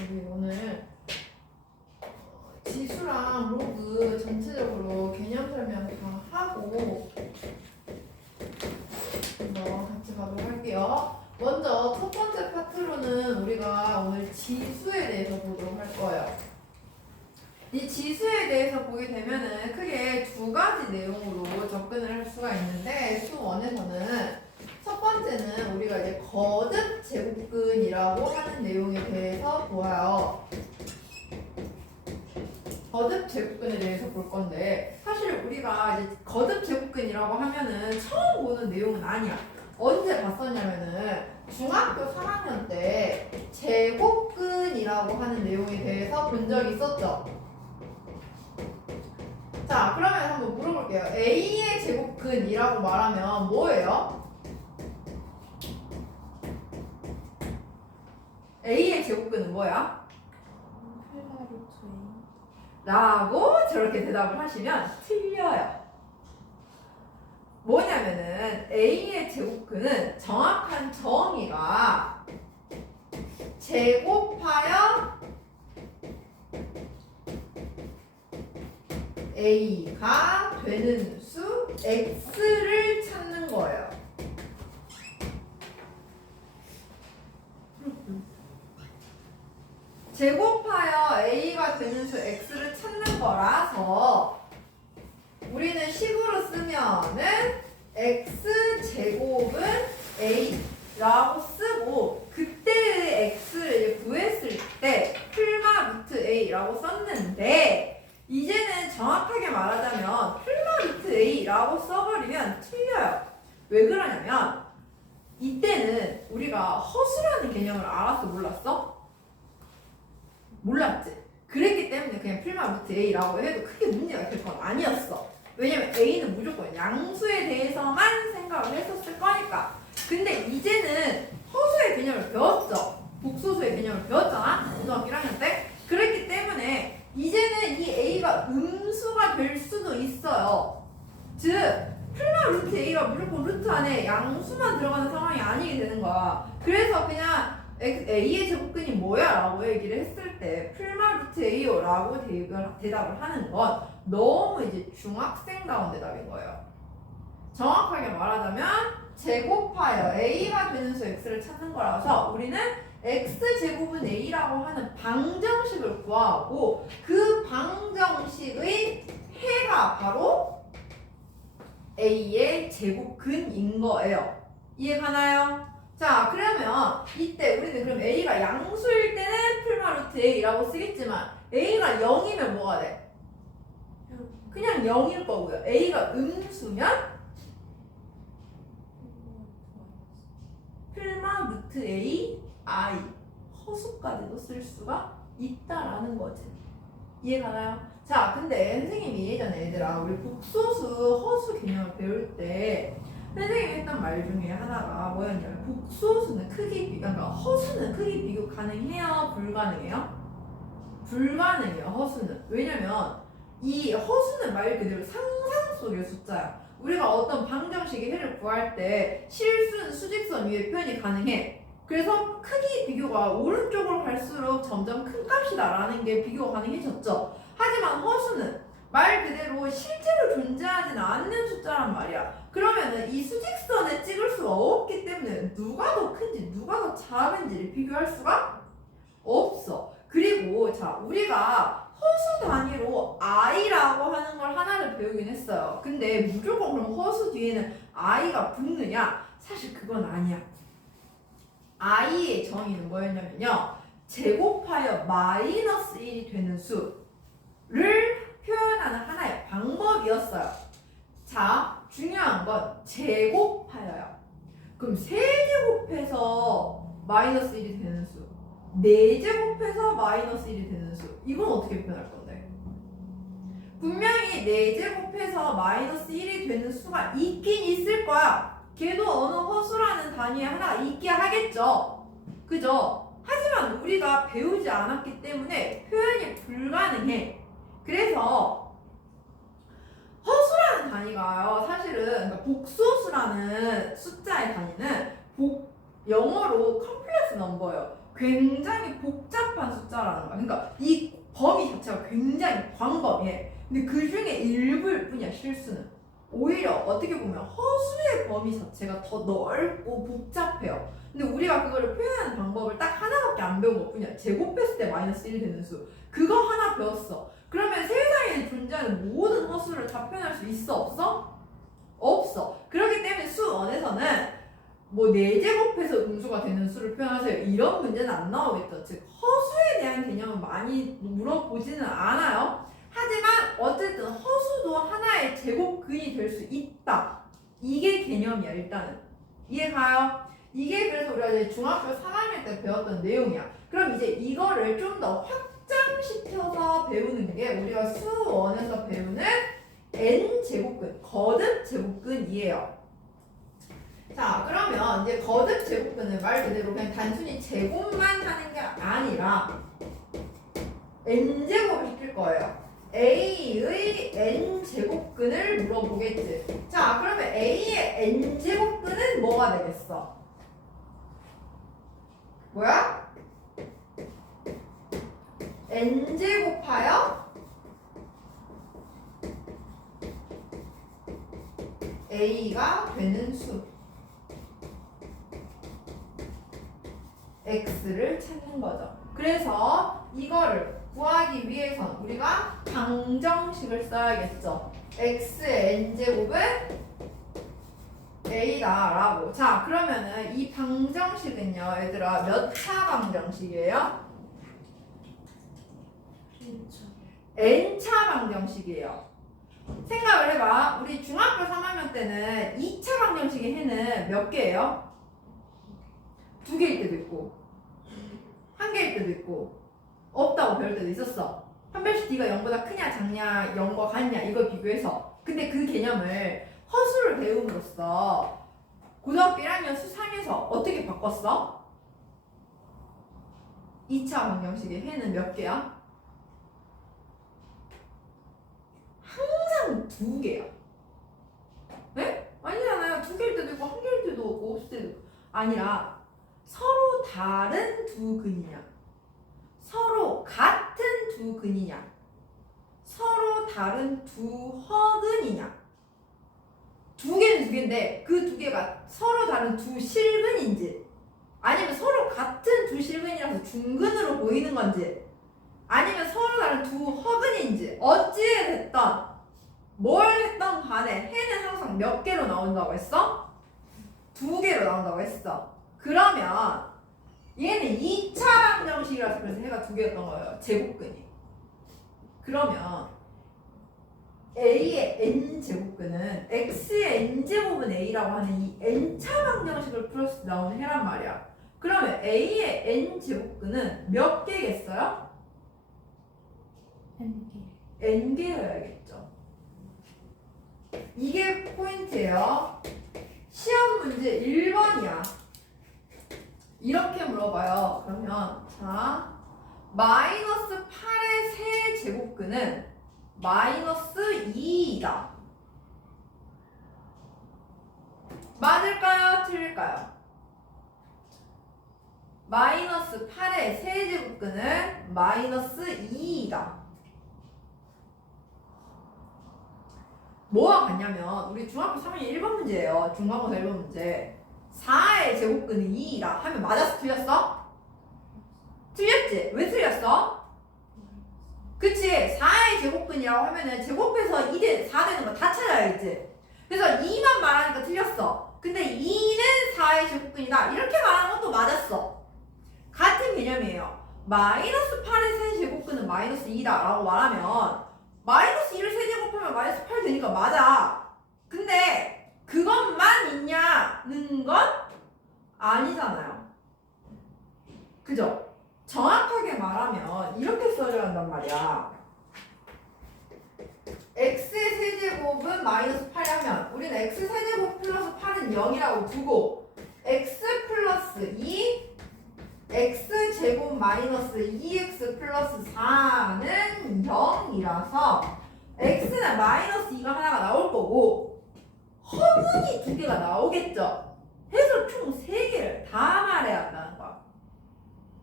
우리 오늘 지수랑 로그 전체적으로 개념 설명 다 하고 한번 같이 가도록 할게요. 먼저 첫 번째 파트로는 우리가 오늘 지수에 대해서 보도록 할 거예요. 이 지수에 대해서 보게 되면은 크게 두 가지 내용으로 접근을 할 수가 있는데 수 1에서는 첫 번째는 우리가 이제 거듭 제곱근이라고 하는 내용에 대해서 보아요. 거듭 제곱근에 대해서 볼 건데 사실 우리가 이제 거듭 제곱근이라고 하면은 처음 보는 내용은 아니야. 언제 봤었냐면은 중학교 3학년 때 제곱근이라고 하는 내용에 대해서 본 적이 있었죠. 자, 그러면 한번 물어볼게요. A의 제곱근이라고 말하면 뭐예요? A의 제곱근은 뭐야? 라고 저렇게 대답을 하시면 틀려요. 뭐냐면은 A의 제곱근은 정확한 정의가 제곱하여 A가 되는 수 X를 찾는 거예요. 제곱하여 A가 되는 수 X를 찾는 거라서 우리는 식으로 쓰면은 X제곱은 A라고 쓰고 그때의 X를 구했을 때 풀마 루트 A라고 썼는데 이제는 정확하게 말하자면 풀마 루트 A라고 써버리면 틀려요. 왜 그러냐면 이때는 우리가 허수라는 개념을 알았어 몰랐어? 몰랐지. 그랬기 때문에 그냥 풀마 루트 A라고 해도 크게 문제가 될 건 아니었어. 왜냐면 A는 무조건 양수에 대해서만 생각을 했었을 거니까. 근데 이제는 허수의 개념을 배웠죠. 복소수의 개념을 배웠잖아. 고등학교 1학년 때. 그랬기 때문에 이제는 이 A가 음수가 될 수도 있어요. 즉 풀마 루트 A가 무조건 루트 안에 양수만 들어가는 상황이 아니게 되는 거야. 그래서 그냥 A의 제곱근이 뭐야? 라고 얘기를 했을 때 풀마 루트 A요 라고 대답을 하는 건 너무 이제 중학생다운 대답인 거예요. 정확하게 말하자면 제곱하여 A가 되는 수 X를 찾는 거라서 우리는 X제곱은 A라고 하는 방정식을 구하고 그 방정식의 해가 바로 A의 제곱근인 거예요. 이해가나요? 자, 그러면 이때 우리는 그럼 A가 양수일 때는 풀마 루트 A라고 쓰겠지만 A가 0이면 뭐가 돼? 그냥 0일 거고요. A가 음수면 풀마 루트 A, I 허수까지도 쓸 수가 있다라는 거지. 이해가나요? 자, 근데 선생님이 예전에 얘들아 우리 복소수 허수 개념을 배울 때 선생님이 했던 말 중에 하나가 뭐였냐면 복소수는 그러니까 허수는 크기 비교 가능해요? 불가능해요? 불가능해요. 허수는. 왜냐면 이 허수는 말 그대로 상상 속의 숫자야. 우리가 어떤 방정식의 해를 구할 때 실수는 수직선 위에 표현이 가능해. 그래서 크기 비교가 오른쪽으로 갈수록 점점 큰 값이다라는 게 비교가 가능해졌죠. 하지만 허수는 말 그대로 실제로 존재하지는 않는 숫자란 말이야. 그러면은 이 수직선에 찍을 수가 없기 때문에 누가 더 큰지 누가 더 작은지를 비교할 수가 없어. 그리고 자 우리가 허수 단위로 i라고 하는 걸 하나를 배우긴 했어요. 근데 무조건 그럼 허수 뒤에는 i가 붙느냐? 사실 그건 아니야. i의 정의는 뭐였냐면요. 제곱하여 마이너스 1이 되는 수를 표현하는 하나의 방법이었어요. 자, 중요한 건 제곱하여요. 그럼 세제곱해서 마이너스 1이 되는 수, 4제곱해서 마이너스 1이 되는 수, 이건 어떻게 표현할 건데? 분명히 4제곱해서 마이너스 1이 되는 수가 있긴 있을 거야. 걔도 어느 허수라는 단위에 하나가 있긴 하겠죠. 그죠? 하지만 우리가 배우지 않았기 때문에 표현이 불가능해. 그래서 허수라는 단위가요. 사실은 그러니까 복소수라는 숫자의 단위는 영어로 컴플렉스 넘버예요. 굉장히 복잡한 숫자라는 거야. 그러니까 이 범위 자체가 굉장히 광범위해. 근데 그 중에 일부일 뿐이야, 실수는. 오히려 어떻게 보면 허수의 범위 자체가 더 넓고 복잡해요. 근데 우리가 그거를 표현하는 방법을 딱 하나밖에 안 배운 것 뿐이야. 제곱했을 때 마이너스 1이 되는 수. 그거 하나 배웠어. 그러면 세상에 존재하는 모든 허수를 다 표현할 수 있어, 없어? 없어. 그렇기 때문에 수원에서는 뭐 4제곱해서 음수가 되는 수를 표현하세요, 이런 문제는 안 나오겠죠. 즉 허수에 대한 개념은 많이 물어보지는 않아요. 하지만 어쨌든 허수도 하나의 제곱근이 될 수 있다, 이게 개념이야. 일단은 이해가요? 이게 그래서 우리가 이제 중학교 3학년 때 배웠던 내용이야. 그럼 이제 이거를 좀 더 확장시켜서 배우는 게 우리가 수원에서 배우는 n제곱근, 거듭 제곱근이에요. 자, 그러면 이제 거듭 제곱근은 말 그대로 그냥 단순히 제곱만 하는 게 아니라 n제곱을 시킬 거예요. a의 n제곱근을 물어보겠지. 자, 그러면 a의 n제곱근은 뭐가 되겠어? 뭐야? n제곱하여 a가 되는 수 x를 찾는 거죠. 그래서 이거를 구하기 위해선 우리가 방정식을 써야겠죠. x의 n제곱은 a다 라고. 자, 그러면은 이 방정식은요, 얘들아 몇 차 방정식이에요? n차 방정식이에요. 생각을 해봐. 우리 중학교 3학년 때는 2차 방정식의 해는 몇 개예요? 2개일 때도 있고 1개일 때도 있고 없다고 배울 때도 있었어. 판별식 D가 0보다 크냐 작냐 0과 같냐 이걸 비교해서. 근데 그 개념을 허수를 배움으로써 고등학교 1학년 수3에서 어떻게 바꿨어? 2차 방정식의 해는 몇 개야? 항상 2개야. 네? 아니잖아요. 2개일 때도 있고 1개일 때도 있고 없을 때도 있고. 아니라 서로 다른 두 근이냐, 서로 같은 두 근이냐, 서로 다른 두 허근이냐. 2개는 2개인데 그 2개가 서로 다른 두 실근인지, 아니면 서로 같은 두 실근이라서 중근으로 보이는 건지, 아니면 서로 다른 두 허근인지, 어찌에 됐던 뭘 했던 간에 해는 항상 몇 개로 나온다고 했어? 2개로 나온다고 했어. 그러면 얘는 2차 방정식이라서 그래서 해가 2개였던 거예요. 제곱근이. 그러면 a의 n제곱근은 x의 n제곱은 a라고 하는 이 n차 방정식을 풀었을 때 나오는 해란 말이야. 그러면 a의 n제곱근은 몇 개겠어요? n개여야겠죠. 이게 포인트예요. 시험 문제 1번이야. 이렇게 물어봐요. 그러면 자, 마이너스 8의 세제곱근은 마이너스 2이다. 맞을까요? 틀릴까요? 마이너스 8의 세제곱근은 마이너스 2이다. 뭐와 같냐면 우리 중학교 3학년 1번 문제예요. 중간고사 1번 문제. 4의 제곱근은 2이다 하면 맞았어? 틀렸어? 틀렸지? 왜 틀렸어? 그치? 4의 제곱근이라고 하면은 제곱해서 4 되는 거 다 찾아야겠지? 그래서 2만 말하니까 틀렸어. 근데 2는 4의 제곱근이다 이렇게 말하는 것도 맞았어. 같은 개념이에요. 마이너스 8의 세제곱근은 마이너스 2다 라고 말하면 마이너스 2를 세제곱하면 마이너스 8 되니까 맞아. 근데 그것만 있냐는 건 아니잖아요. 그죠? 정확하게 말하면 이렇게 써줘야 한단 말이야. x의 세제곱은 마이너스 8이 하면 우리는 x 세제곱 플러스 8은 0이라고 두고 x 플러스 2 x제곱 마이너스 2x 플러스 4는 0이라서 x는 마이너스 2가 하나가 나올 거고 허근이 2개가 나오겠죠. 해서 총 3개를 다 말해야 한다는 거야.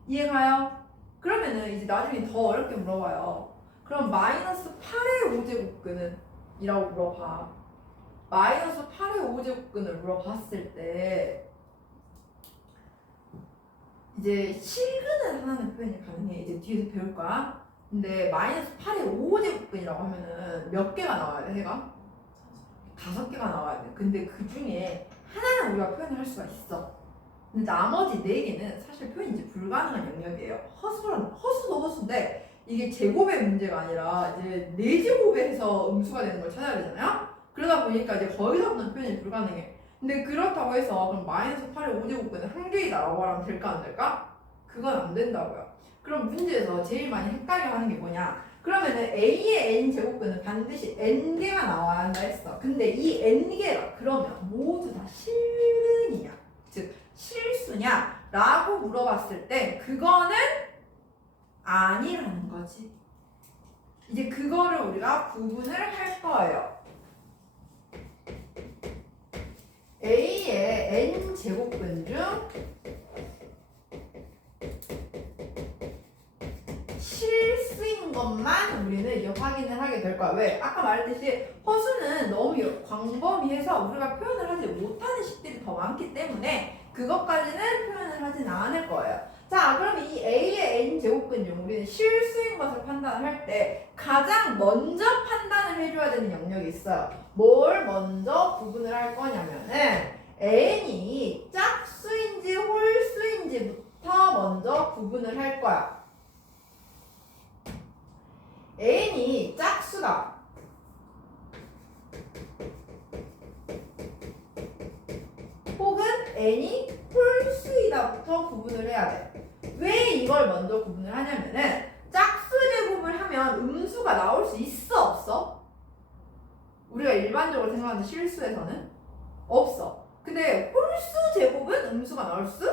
이해가요? 그러면은 이제 나중에 더 어렵게 물어봐요. 그럼 마이너스 8의 5제곱근은? 이라고 물어봐. 마이너스 8의 5제곱근을 물어봤을 때 이제 실근을 하나는 표현이 가능해. 이제 뒤에서 배울 거야. 근데 마이너스 8의 5제곱근이라고 하면은 몇 개가 나와야 돼, 해가? 5개가 나와야 돼. 근데 그 중에 하나는 우리가 표현을 할 수가 있어. 근데 나머지 4개는 사실 표현이 이제 불가능한 영역이에요. 허수도 허수인데 이게 제곱의 문제가 아니라 이제 4제곱에 해서 음수가 되는 걸 찾아야 되잖아요. 그러다 보니까 이제 거기서부터는 표현이 불가능해. 근데 그렇다고 해서 그럼 마이너스 8의 5제곱근은 한 개이다라고 말하면 될까 안 될까? 그건 안 된다고요. 그럼 문제에서 제일 많이 헷갈려 하는 게 뭐냐? 그러면은 A의 n제곱근은 반드시 n개가 나와야 한다 했어. 근데 이 n개가 그러면 모두 다 실근이냐? 즉 실수냐? 라고 물어봤을 때 그거는 아니라는 거지. 이제 그거를 우리가 구분을 할 거예요. A의 n제곱근 중 실수인 것만 우리는 이제 확인을 하게 될 거야. 왜? 아까 말했듯이 허수는 너무 광범위해서 우리가 표현을 하지 못하는 식들이 더 많기 때문에 그것까지는 표현을 하진 않을 거예요. 자, 그럼 이 A의 n제곱근 중 우리는 실수인 것을 판단할 때 가장 먼저 판단을 해줘야 되는 영역이 있어요. 뭘 먼저 구분을 할 거냐면은 n이 짝수인지 홀수인지부터 먼저 구분을 할 거야. n이 짝수다. 혹은 n이 홀수이다부터 구분을 해야 돼. 왜 이걸 먼저 구분을 하냐면은 짝수 제곱을 하면 음수가 나올 수 있어 없어? 우리가 일반적으로 생각하는 실수에서는 없어. 근데 홀수 제곱은 음수가 나올 수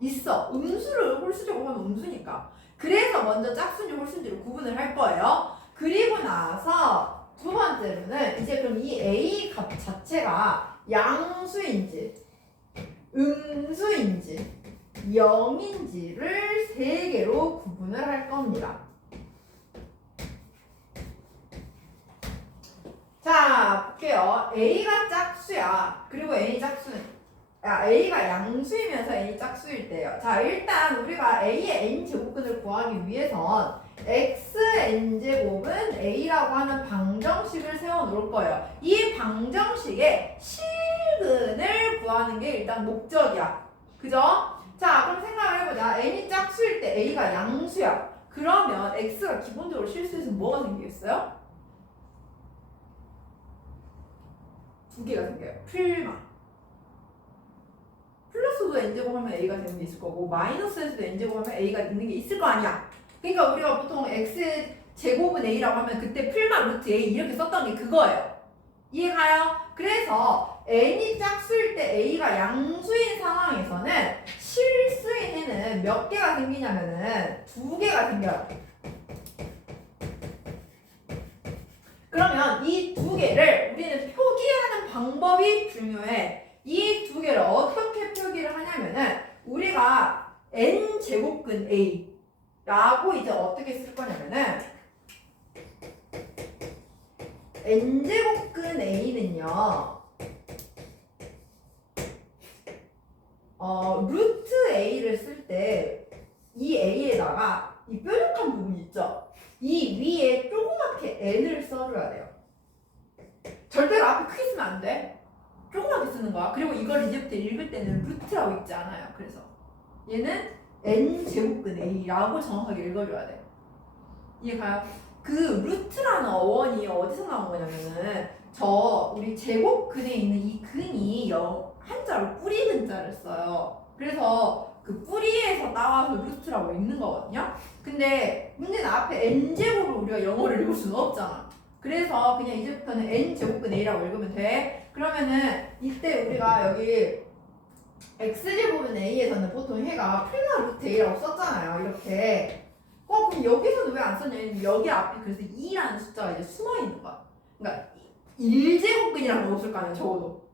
있어. 음수를 홀수 제곱하면 음수니까. 그래서 먼저 짝수인지 홀수인지를 구분을 할 거예요. 그리고 나서 두 번째로는 이제 그럼 이 A 값 자체가 양수인지 음수인지 0인지를 3개로 구분을 할 겁니다. 자, 볼게요. A가 짝수야. 그리고 N이 짝수는 A가 양수이면서 N이 짝수일 때요. 자, 일단 우리가 A의 n제곱근을 구하기 위해선 xn제곱은 A라고 하는 방정식을 세워놓을 거예요. 이 방정식에 실근을 구하는 게 일단 목적이야. 그죠? 자, 그럼 생각을 해보자. N이 짝수일 때 A가 양수야. 그러면 X가 기본적으로 실수해서 뭐가 생기겠어요? 2개가 생겨요. 풀마. 플러스도 n제곱하면 a가 되는 게 있을 거고 마이너스에서도 n제곱하면 a가 있는 게 있을 거 아니야. 그러니까 우리가 보통 x제곱은 a라고 하면 그때 풀마 루트 a 이렇게 썼던 게 그거예요. 이해가요? 그래서 n이 짝수일 때 a가 양수인 상황에서는 실수인 해는 몇 개가 생기냐면은 2개가 생겨요. 그러면 이 2개를 우리는 표기하는 방법이 중요해. 이 2개를 어떻게 표기를 하냐면은 우리가 n제곱근 a라고 이제 어떻게 쓸 거냐면은 n제곱근 a는요 루트 a를 쓸 때 이 a에다가 이 뾰족한 부분 있죠? 이 위에 조그맣게 n을 써줘야 돼요. 절대로 앞에 크게 쓰면 안 돼. 조그맣게 쓰는 거야. 그리고 이걸 이제부터 읽을 때는 루트라고 읽지 않아요. 그래서 얘는 n제곱근 a라고 정확하게 읽어줘야 돼. 이해가요? 그 루트라는 어원이 어디서 나온 거냐면은 우리 제곱근에 있는 이 근이 한자로 뿌리 근자를 써요. 그래서 그 뿌리에서 따와서 루트라고 읽는 거거든요. 근데 문제는 앞에 n제곱을 우리가 영어를 읽을 수는 없잖아. 그래서 그냥 이제부터는 n제곱근 a라고 읽으면 돼. 그러면은 이때 우리가 여기 x제곱은 a에서는 보통 해가 풀마 루트 a라고 썼잖아요. 이렇게. 그럼 여기서는 왜 안 썼냐면 여기 앞에 그래서 2라는 숫자가 이제 숨어 있는 거야. 그러니까 1제곱근이라고 넣었을 거 아니야, 적어도.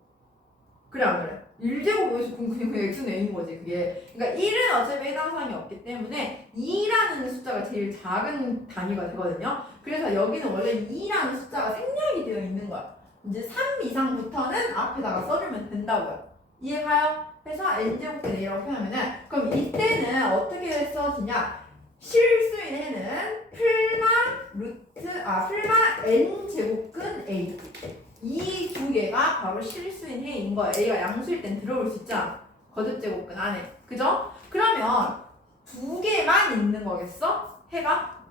그래 안 그래? 1제곱 여기서 그냥 x는 a인 거지 그게. 그러니까 1은 어차피 해당사항이 없기 때문에 2라는 숫자가 제일 작은 단위가 되거든요. 그래서 여기는 원래 2라는 숫자가 생략이 되어 있는 거야. 이제 3 이상부터는 앞에다가 써주면 된다고요. 이해가요? 해서 n제곱분의 a라고 표현하면은 그럼 이때는 어떻게 써지냐? 실수인 해는 풀마 n제곱근 a 이 두 개가 바로 실수인 해인 거예요. a가 양수일 땐 들어올 수 있잖아. 거듭제곱근 안에. 그죠? 그러면 두 개만 있는 거겠어? 해가?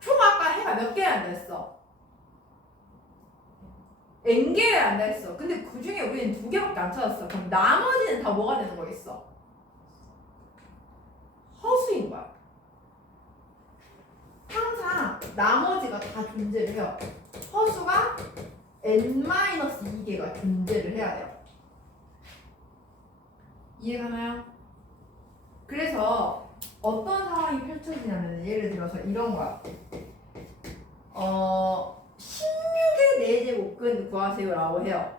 총 아까 해가 몇 개를 한다 했어? n개를 한다 했어. 근데 그 중에 우리는 두 개밖에 안 찾았어. 그럼 나머지는 다 뭐가 되는 거겠어? 허수인 거야. 항상 나머지가 다 존재를 해요. 허수가 n-2개가 존재를 해야 돼요. 이해가나요? 그래서 어떤 상황이 펼쳐지냐면 예를 들어서 이런 거야. 16의 4제곱근 구하세요 라고 해요.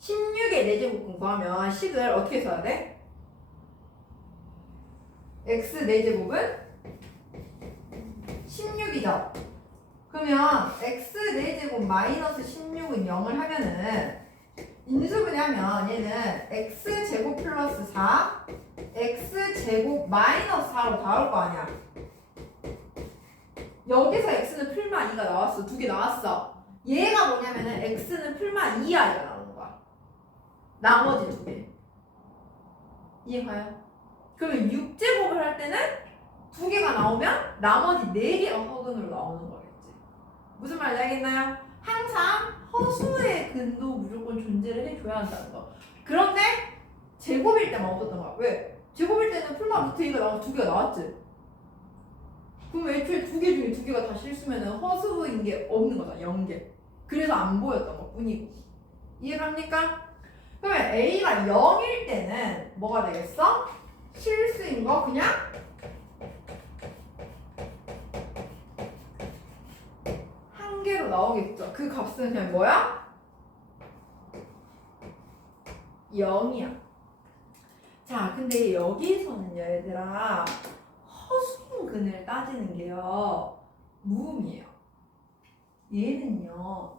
16의 4제곱근 구하면 식을 어떻게 써야 돼? x 4제곱은 16이죠. 그러면 x 4제곱 마이너스 16은 0을 하면은 인수분해하면 얘는 x제곱 플러스 4 x제곱 마이너스 4로 나올 거 아니야. 여기서 x는 풀마 2가 나왔어. 두 개 나왔어. 얘가 뭐냐면은 x는 풀마 2i가 나오는 거야. 나머지 두 개. 이해가요? 그러면 6제곱을 할 때는 두 개가 나오면 나머지 4개가 허근으로 나오는 거겠지. 무슨 말인지 알겠나요? 항상 허수의 근도 무조건 존재를 해줘야 한다는 거. 그런데 제곱일 때만 없었던 거야. 왜? 제곱일 때는 풀마 루트 2가 나오고 두 개가 나왔지. 그럼 애초에 두 개 중에 두 개가 다 실수면 허수인 게 없는 거잖아. 0개. 그래서 안 보였던 것 뿐이고. 이해갑니까? 그러면 A가 0일 때는 뭐가 되겠어? 실수인 거 그냥 한 개로 나오겠죠. 그 값은 그냥 뭐야? 0이야. 자, 근데 여기서는요, 얘들아, 허수인 근을 따지는 게요, 무음이에요. 얘는요,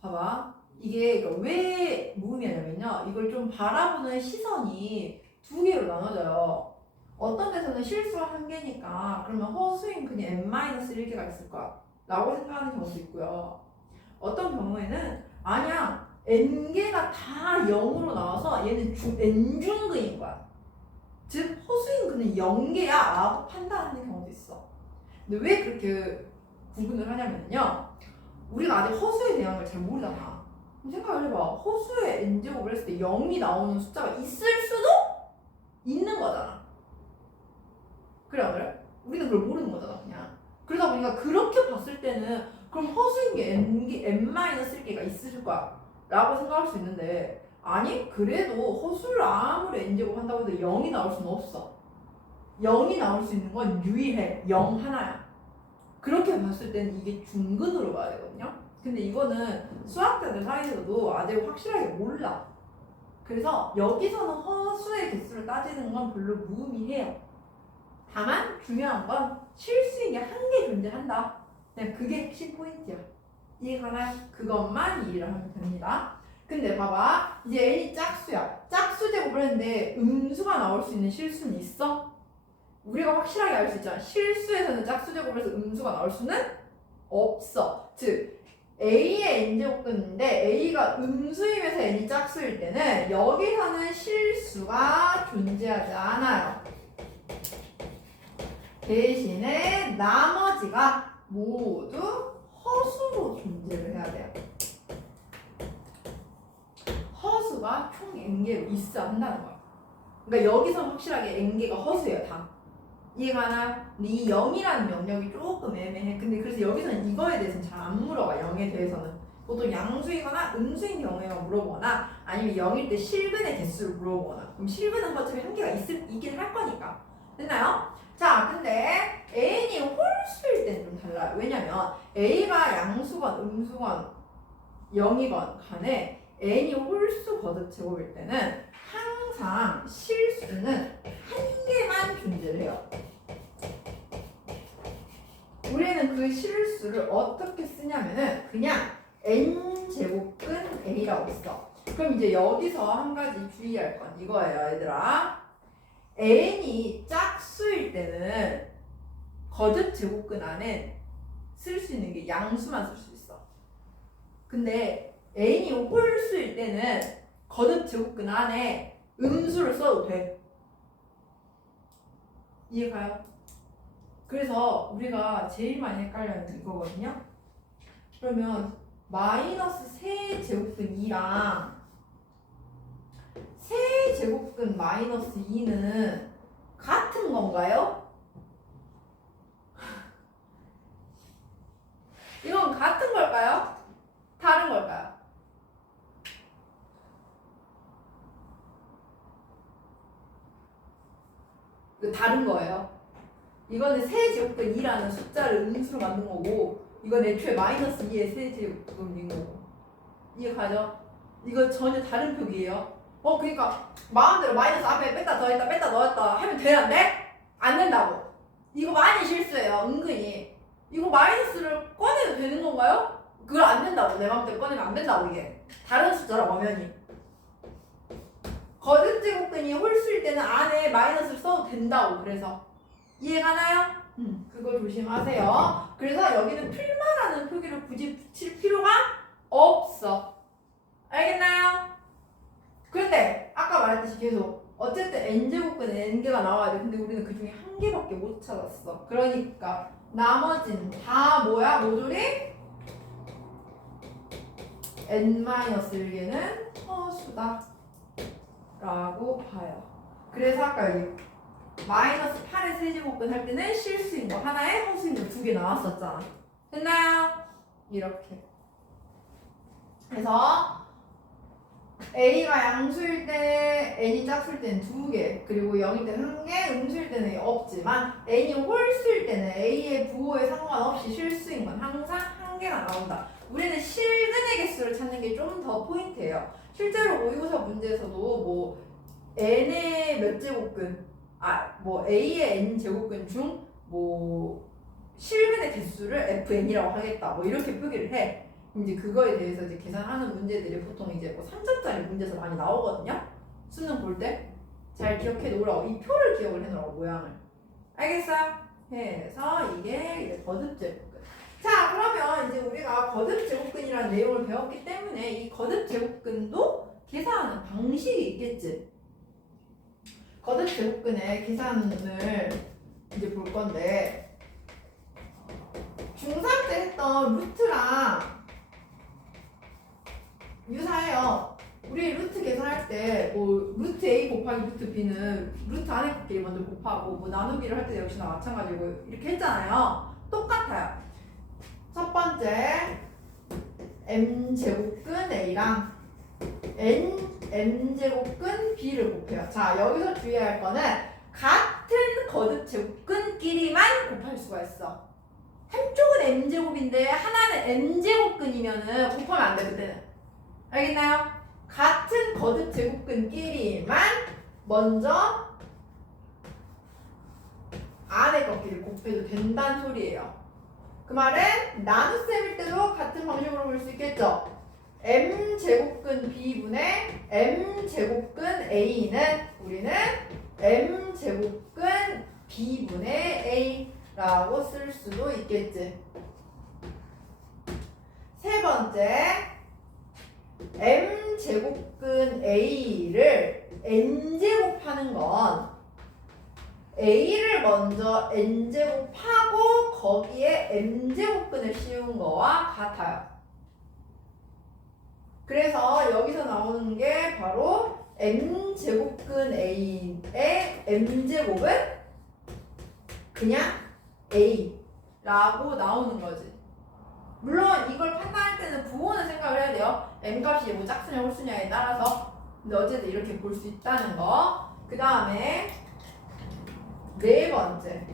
봐봐. 이게 왜 무음이냐면요, 이걸 좀 바라보는 시선이 두 개로 나눠져요. 어떤 데서는 실수가 한 개니까 그러면 허수인 근이 n-1개가 있을 거야 라고 생각하는 경우도 있고요. 어떤 경우에는 아니야, n개가 다 0으로 나와서 얘는 n중근인 거야. 즉 허수인 근은 0개야 라고 판단하는 경우도 있어. 근데 왜 그렇게 구분을 하냐면요, 우리가 아직 허수에 대한 걸 잘 모르잖아. 그럼 생각을 해봐. 허수의 n제곱을 했을 때 0이 나오는 숫자가 있을 수도 있는 거잖아. 그래 안 그래? 우리는 그걸 모르는 거잖아 그냥. 그러다 보니까 그렇게 봤을 때는 그럼 허수인 게 n-1개가 있을 거야 라고 생각할 수 있는데, 아니 그래도 허수를 아무리 n제곱 한다고 해도 0이 나올 수는 없어. 0이 나올 수 있는 건 유일해. 0 하나야. 그렇게 봤을 때는 이게 중근으로 봐야 되거든요. 근데 이거는 수학자들 사이에서도 아직 확실하게 몰라. 그래서 여기서는 허수의 개수를 따지는 건 별로 무의미해요. 다만 중요한 건 실수인 게 한 개 존재한다. 그냥 그게 핵심 포인트야. 이해가나요? 그것만 이해를 하면 됩니다. 근데 봐봐, 이제 n이 짝수야. 짝수 제곱을 했는데 음수가 나올 수 있는 실수는 있어? 우리가 확실하게 알 수 있잖아. 실수에서는 짝수 제곱을 해서 음수가 나올 수는 없어. 즉 a의 n제곱근인데 a가 음수이면서 n이 짝수일 때는 여기서는 실수가 존재하지 않아요. 대신에 나머지가 모두 허수로 존재를 해야 돼요. 허수가 총 n개로 있어야 한다는 거야. 그러니까 여기서 확실하게 n개가 허수예요, 다. 이해가나? 근데 이 0이라는 영역이 조금 애매해. 근데 그래서 여기서는 이거에 대해서는 잘 안 물어봐. 0에 대해서는 보통 양수이거나 음수인 경우에만 물어보거나 아니면 0일 때 실근의 개수를 물어보거나. 그럼 실근은 어차피 한 개가 있긴 할 거니까. 됐나요? 자, 근데 n이 홀수일 때는 좀 달라요. 왜냐면 a가 양수건 음수건 0이건 간에 n이 홀수 거듭 제곱일 때는 항상 실수는 한 개만 존재를 해요. 우리는 그 실수를 어떻게 쓰냐면은 그냥 n제곱근 a라고 써. 그럼 이제 여기서 한 가지 주의할 건 이거예요, 얘들아. n이 짝수일 때는 거듭 제곱근 안에 쓸 수 있는 게 양수만 쓸 수 있어. 근데 n이 홀수일 때는 거듭 제곱근 안에 음수를 써도 돼. 이해가요? 그래서 우리가 제일 많이 헷갈려하는 게 이거거든요. 그러면 마이너스 세제곱근 2랑 세제곱근 마이너스 2는 같은 건가요? 이건 같은 걸까요? 다른 걸까요? 이거 다른 거예요. 이거는 세제곱근 2라는 숫자를 음수로 만든 거고, 이건 애초에 마이너스 2의 세제곱근인 거고. 이해가죠? 이거 전혀 다른 표기예요. 그러니까 마음대로 마이너스 앞에 뺐다 더했다 뺐다 넣었다 하면 돼야 안 돼? 안 된다고. 이거 많이 실수해요, 은근히. 이거 마이너스를 꺼내도 되는 건가요? 그걸 안 된다고. 내 마음대로 꺼내면 안 된다고. 이게 다른 숫자라고 엄연히. 거듭 제곱근이 홀수일 때는 안에 마이너스를 써도 된다고. 그래서 이해가나요? 그거 조심하세요. 그래서 여기는 필마라는 표기를 굳이 붙일 필요가 없어. 알겠나요? 그런데 아까 말했듯이 계속 어쨌든 n제곱근 n개가 나와야 돼. 근데 우리는 그 중에 한 개밖에 못 찾았어. 그러니까 나머지는 다 뭐야? 모조리 n-1개는 허수다 라고 봐요. 그래서 아까 여기 마이너스 8의 세제곱근 할 때는 실수인 거 하나에 허수인 거 2개 나왔었잖아. 됐나요? 이렇게. 그래서 a가 양수일 때 n이 짝수일 때는 2개, 그리고 0일 때는 1개, 음수일 때는 없지만 n이 홀수일 때는 a의 부호에 상관없이 실수인 건 항상 1개가 나온다. 우리는 실근의 개수를 찾는 게 좀 더 포인트예요. 실제로 모의고사 문제에서도 뭐 n의 몇 제곱근, 뭐 a의 n 제곱근 중 뭐 실근의 개수를 fn이라고 하겠다, 뭐 이렇게 표기를 해. 이제 그거에 대해서 이제 계산하는 문제들이 보통 이제 뭐 3점짜리 문제에서 많이 나오거든요. 수능 볼 때 잘 기억해 놓으라고, 이 표를 기억을 해 놓으라고, 모양을. 알겠어요? 해서 이게 이제 거듭 제곱근. 자, 그러면 이제 우리가 거듭 제곱근이라는 내용을 배웠기 때문에 이 거듭 제곱근도 계산하는 방식이 있겠지. 거듭 제곱근의 계산을 이제 볼 건데, 중3 때 했던 루트랑 유사해요. 우리 루트 계산할 때 뭐 루트 A 곱하기 루트 B는 루트 안에 곱끼리 먼저 곱하고, 뭐 나누기를 할 때 역시나 마찬가지고 이렇게 했잖아요. 똑같아요. 첫 번째 m제곱근 A랑 m제곱근 B를 곱해요. 자, 여기서 주의할 거는 같은 거듭 제곱근끼리만 곱할 수가 있어. 한쪽은 m제곱인데 하나는 n제곱근이면은 곱하면 안 돼, 그때는. 알겠나요? 같은 거듭 제곱근끼리만 먼저 안에 꺾기를 곱해도 된다는 소리예요. 그 말은 나눗셈일 때도 같은 방식으로 볼 수 있겠죠. m제곱근 b분의 m제곱근 a는 우리는 m제곱근 b분의 a라고 쓸 수도 있겠지. 세 번째, m제곱근 a를 n제곱하는 건 a를 먼저 n제곱하고 거기에 m제곱근을 씌운 거와 같아요. 그래서 여기서 나오는 게 바로 m제곱근 a의 m제곱은 그냥 a라고 나오는 거지. 물론 이걸 판단할 때는 부호는 생각을 해야 돼요. m값이 뭐 짝수냐 홀수냐에 따라서. 근데 어쨌든 이렇게 볼 수 있다는 거. 그 다음에 네 번째,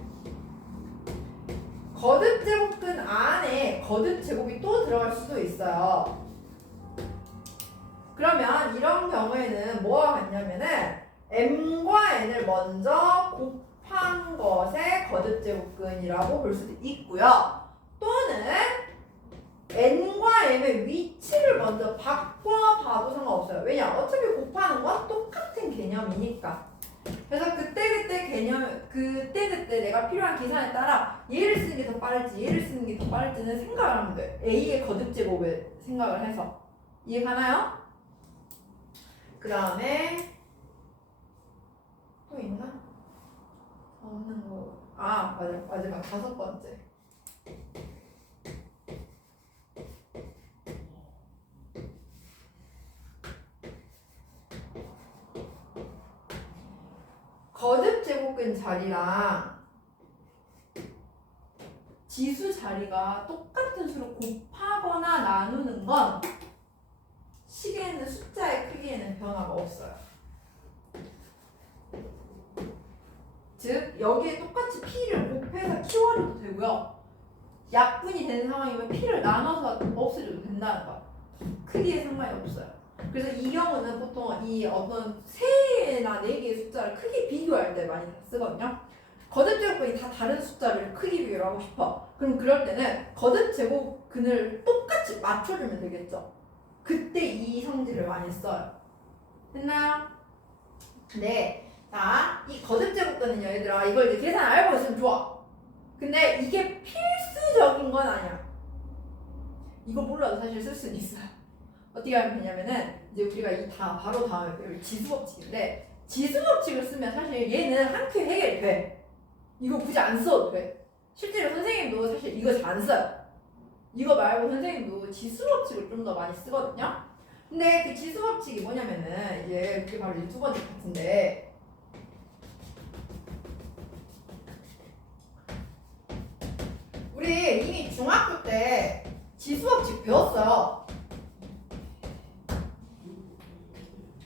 거듭 제곱근 안에 거듭 제곱이 또 들어갈 수도 있어요. 그러면 이런 경우에는 뭐가 같냐면은 m과 n을 먼저 곱한 것의 거듭제곱근이라고 볼 수도 있고요. 또는 n과 m의 위치를 먼저 바꿔봐도 상관없어요. 왜냐? 어차피 곱하는 건 똑같은 개념이니까. 그래서 그때그때 내가 필요한 계산에 따라 얘를 쓰는 게 더 빠를지 얘를 쓰는 게 더 빠를지는 생각을 하면 돼. a의 거듭제곱을 생각을 해서. 이해 가나요? 그 다음에 또 있나? 없는 거. 아, 맞아. 마지막 5번째. 거듭 제곱근 자리랑 지수 자리가 똑같은 수로 곱하거나 나누는 건 식에는 숫자의 크기에는 변화가 없어요. 즉 여기에 똑같이 p를 곱해서 키워줘도 되고요. 약분이 되는 상황이면 p를 나눠서 없애줘도 된다는 거. 크기에 상관이 없어요. 그래서 이 경우는 보통 이 어떤 3개나 4개의 숫자를 크기 비교할 때 많이 쓰거든요. 거듭제곱근이 다 다른 숫자를 크기 비교를 하고 싶어. 그럼 그럴 때는 거듭제곱근을 똑같이 맞춰주면 되겠죠. 그때 이 성질을 많이 써요. 됐나요? 네. 자, 이 거듭제곱근은요, 얘들아, 이걸 이제 계산 알고 있으면 좋아. 근데 이게 필수적인 건 아니야. 이거 몰라도 사실 쓸 수는 있어요. 어떻게 하면 되냐면은 이제 우리가 바로 다음에 배울 지수법칙인데, 지수법칙을 쓰면 사실 얘는 한 큐에 해결이 돼. 이거 굳이 안 써도 돼. 실제로 선생님도 사실 이거 잘 안 써요. 이거 말고 선생님도 지수법칙을 좀 더 많이 쓰거든요. 근데 그 지수법칙이 뭐냐면은 이제 그게 바로 이제 2번째 파트인데, 우리 이미 중학교 때 지수법칙 배웠어요.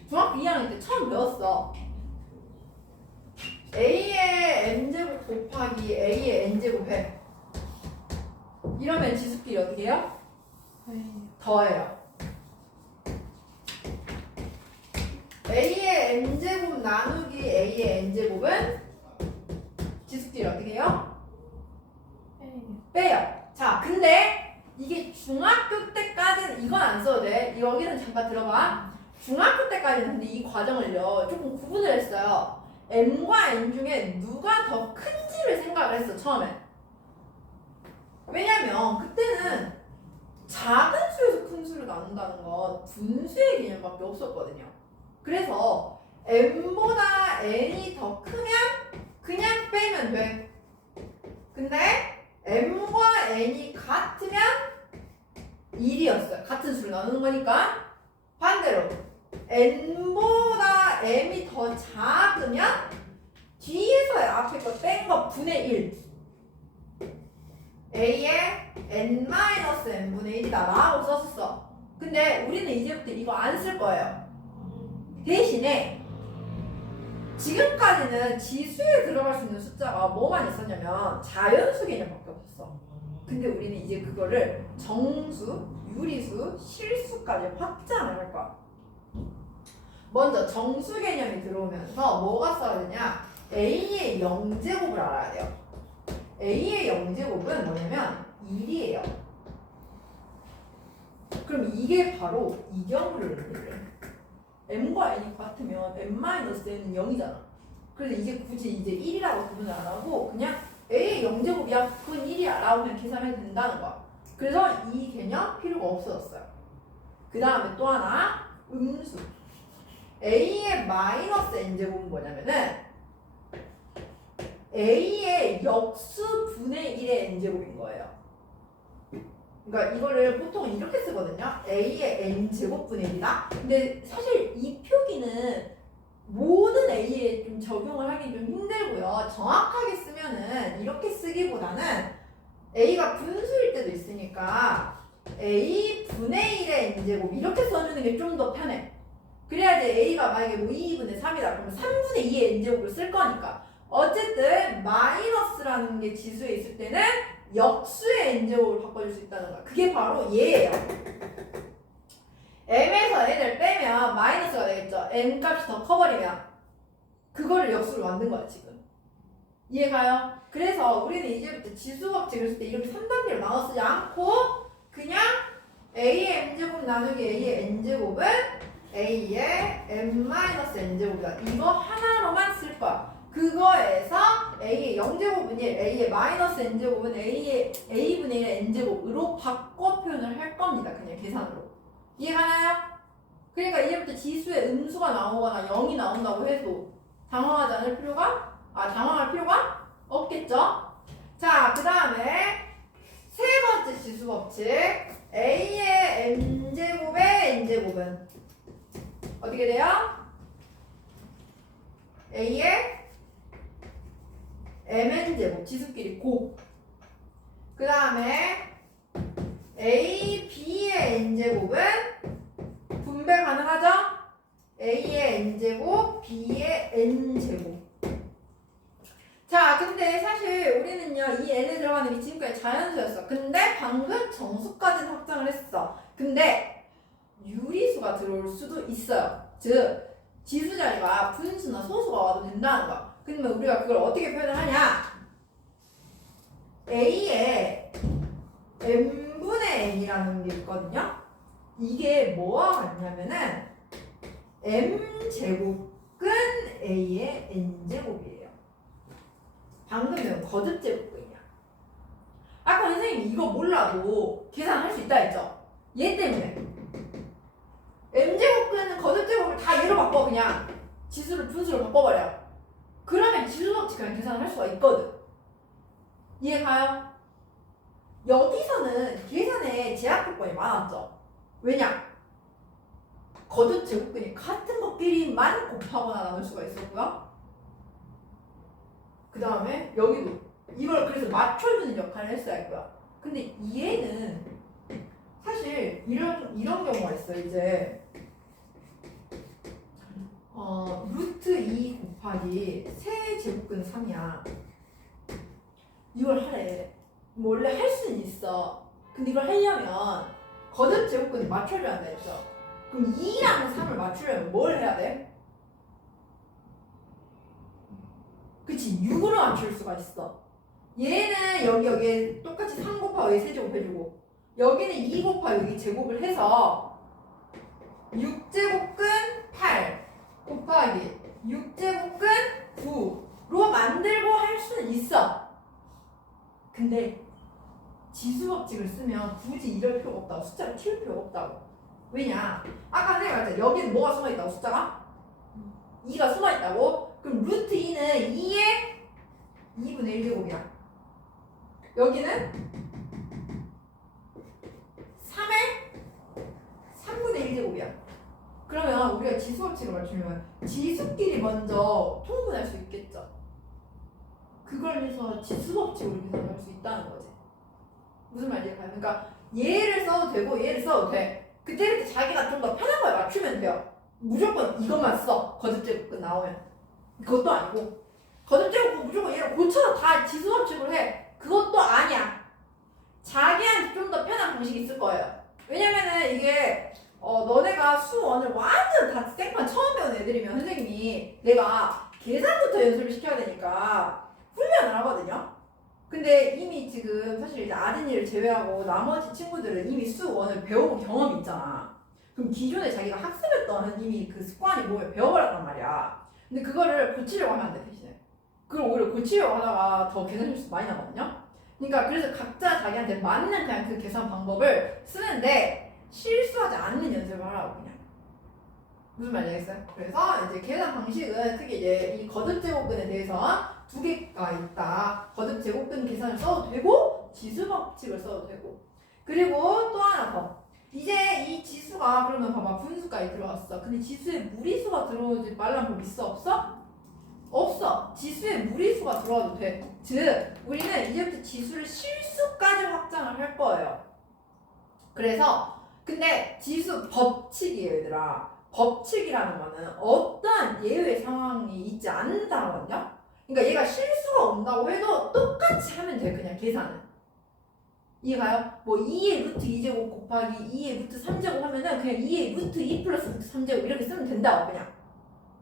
중학교 2학년 때 처음 배웠어. a의 n제곱 곱하기 a의 n제곱 해. 이러면 지수끼리 어떻게 해요? 더해요. a의 n제곱 나누기 a의 n제곱은 지수끼리 어떻게 해요? 빼요. 자, 근데 이게 중학교 때까지는 이건 안 써도 돼. 여기는 잠깐 들어봐. 중학교 때까지는 근데 이 과정을요 조금 구분을 했어요. m과 n 중에 누가 더 큰지를 생각을 했어, 처음에. 왜냐면 그때는 작은 수에서 큰 수를 나눈다는 건 분수의 개념밖에 없었거든요. 그래서 m보다 n이 더 크면 그냥 빼면 돼. 근데 m과 n이 같으면 1이었어요. 같은 수를 나누는 거니까. 반대로 n보다 m이 더 작으면 뒤에서 앞에 거 뺀 거 분의 1. a의 n-n분의 1이다 라고 썼었어. 근데 우리는 이제부터 이거 안 쓸 거예요. 대신에 지금까지는 지수에 들어갈 수 있는 숫자가 뭐만 있었냐면 자연수 개념밖에 없었어. 근데 우리는 이제 그거를 정수, 유리수, 실수까지 확장을 할 거야. 먼저 정수 개념이 들어오면서 뭐가 써야 되냐? a의 0제곱을 알아야 돼요. a의 0제곱은 뭐냐면 1이에요. 그럼 이게 바로 이 경우를 의미해. m과 n이 같으면 n-n은 0이잖아. 그래서 이제 굳이 이제 1이라고 구분을 안 하고 그냥 a의 0제곱이야 그건 1이야 라고 그냥 계산해도 된다는 거야. 그래서 이 개념 필요가 없어졌어요. 그 다음에 또 하나 음수. a의 마이너스 n제곱은 뭐냐면은 a의 역수 분의 1의 n제곱인 거예요. 그러니까 이거를 보통 이렇게 쓰거든요. a의 n제곱분의 1이다. 근데 사실 이 표기는 모든 a에 좀 적용을 하기 좀 힘들고요. 정확하게 쓰면은 이렇게 쓰기보다는 a가 분수일 때도 있으니까 a 분의 1의 n제곱 이렇게 써주는 게 좀 더 편해. 그래야지 a가 만약에 뭐 2분의 3이다 그러면 3분의 2의 n제곱을 쓸 거니까. 어쨌든 마이너스라는 게 지수에 있을 때는 역수의 n제곱을 바꿔줄 수 있다는 거야. 그게 바로 얘예요. m에서 n을 빼면 마이너스가 되겠죠. n 값이 더 커버리면 그거를 역수로 만든 거야 지금. 이해가요? 그래서 우리는 이제부터 지수 법칙을 쓸 때 이렇게 3단계로 나눠 쓰지 않고 그냥 a의 m제곱 나누기 a의 n제곱은 a의 m-n제곱이다. 이거 하나로만 쓸 거야. 그거에서 a의 0제곱은 1, a의 마이너스 n제곱은 a의 a분의 1의 n제곱으로 바꿔 표현을 할 겁니다. 그냥 계산으로. 이해가나요? 그러니까 이제부터 지수에 음수가 나오거나 0이 나온다고 해도 당황할 필요가 없겠죠? 자, 그 다음에 세 번째 지수 법칙. a의 m제곱의 n제곱은 어떻게 돼요? a의 mn제곱 지수끼리 곱. 그 다음에 a, b의 n제곱은 분배 가능하죠? a의 n제곱, b의 n제곱. 자, 근데 사실 우리는요, 이 n에 들어가는 게 지금까지 자연수였어. 근데 방금 정수까지는 확장을 했어. 근데 유리수가 들어올 수도 있어요. 즉, 지수 자리가 분수나 소수가 와도 된다는 거. 그러면 우리가 그걸 어떻게 표현을 하냐? a의 m분의 n이라는 게 있거든요. 이게 뭐와 같냐면은 m제곱은 a의 n제곱이에요. 방금 배운 거듭제곱근이야. 아까 선생님이 이거 몰라도 계산할 수 있다 했죠? 얘 때문에 m제곱근은 거듭제곱을 다 얘로 바꿔. 그냥 지수를 분수로 바꿔버려. 그러면 지수법칙 그냥 계산을 할 수가 있거든. 이해가요? 여기서는 계산에 제약 조건이 많았죠. 왜냐? 거듭제곱근이 같은 것끼리만 곱하거나 나눌 수가 있었고요. 그 다음에 여기도 이걸 그래서 맞춰주는 역할을 했어야 했고요. 근데 얘는 사실 이런 경우가 있어요. 이제 루트 2 곱하기 세제곱근 3이야. 이걸 하래. 뭐 원래 할 수는 있어. 근데 이걸 하려면 거듭제곱근을 맞춰줘야 한다 했죠. 그럼 2랑 3을 맞추려면 뭘 해야 돼? 그치, 6으로 맞출 수가 있어. 얘는 여기에 똑같이 3 곱하기 여기 세제곱 해주고, 여기는 2 곱하기 여기 제곱을 해서 6제곱근 8 곱하기 6제곱근 9로 만들고 할 수는 있어. 근데 지수법칙을 쓰면 굳이 이럴 필요가 없다고. 숫자를 키울 필요가 없다고. 왜냐? 아까 선생님 말했잖아. 여기는 뭐가 숨어있다고? 숫자가? 2가 숨어있다고? 그럼 루트 2는 2의 2분의 1제곱이야. 여기는 3의 3분의 1제곱이야. 그러면 우리가 지수법칙을 맞추면 지수끼리 먼저 통분할 수 있겠죠. 그걸 해서 지수법칙으로 계산할 수 있다는 거지. 무슨 말인지 가요? 그러니까 얘를 써도 되고 얘를 써도 돼. 그때부터 자기가 좀 더 편한 거에 맞추면 돼요. 무조건 이것만 써. 거듭제곱근 나오면. 그것도 아니고 거듭제곱근 무조건 얘를 고쳐서 다 지수법칙으로 해. 그것도 아니야. 자기한테 좀 더 편한 방식이 있을 거예요. 왜냐면은 이게 너네가 수원을 완전 다 생판 처음 배운 애들이면 선생님이 내가 계산부터 연습을 시켜야 되니까 훈련을 하거든요. 근데 이미 지금 사실 이제 아린이를 제외하고 나머지 친구들은 이미 수원을 배워본 경험이 있잖아. 그럼 기존에 자기가 학습했던 이미 그 습관이 몸에 배워버렸단 말이야. 근데 그거를 고치려고 하면 안 돼, 대신에. 그걸 오히려 고치려고 하다가 더 계산 실수 많이 나거든요. 그러니까 그래서 각자 자기한테 맞는 그냥 그 계산 방법을 쓰는데 실수하지 않는 연습을 하라고 그냥. 무슨 말인지 알겠어요? 그래서 이제 계산 방식은 크게 이제 이 거듭제곱근에 대해서 두 개가 있다. 거듭제곱근 계산을 써도 되고 지수법칙을 써도 되고. 그리고 또 하나 더. 이제 이 지수가 그러면 봐봐 분수까지 들어갔어. 근데 지수에 무리수가 들어오지 말란 법 있어 없어? 없어. 지수에 무리수가 들어와도 돼. 즉 우리는 이제부터 지수를 실수까지 확장을 할 거예요. 그래서 근데 지수 법칙이에요 얘들아. 법칙이라는 거는 어떠한 예외 상황이 있지 않는다거든요. 그러니까 얘가 실수가 온다고 해도 똑같이 하면 돼 그냥 계산은. 이해가요? 뭐 2의 루트 2제곱 곱하기 2의 루트 3제곱 하면은 그냥 2의 루트 2 플러스 루트 3제곱 이렇게 쓰면 된다고 그냥.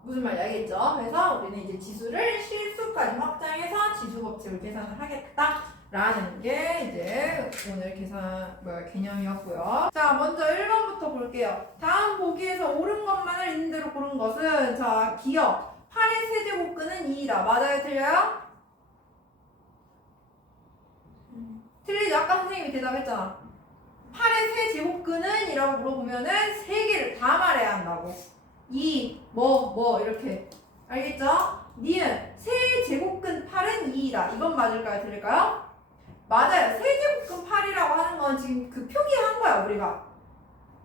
무슨 말인지 알겠죠? 그래서 우리는 이제 지수를 실수까지 확장해서 지수 법칙을 계산을 하겠다라는 게 이제 오늘 개념이었고요. 자, 먼저 1번부터 볼게요. 다음 보기에서 옳은 것만을 있는 대로 고른 것은 자, 기억. 8의 세제곱근은 2이다. 맞아요? 틀려요? 틀리죠? 아까 선생님이 대답했잖아. 8의 세제곱근은 이라고 물어보면은 3개를 다 말해야 한다고. 2, 이렇게. 알겠죠? 니은 세제곱근 8은 2이다. 이건 맞을까요? 틀릴까요? 맞아요. 세제곱근 8이라고 하는 건 지금 그 표기한 거야, 우리가.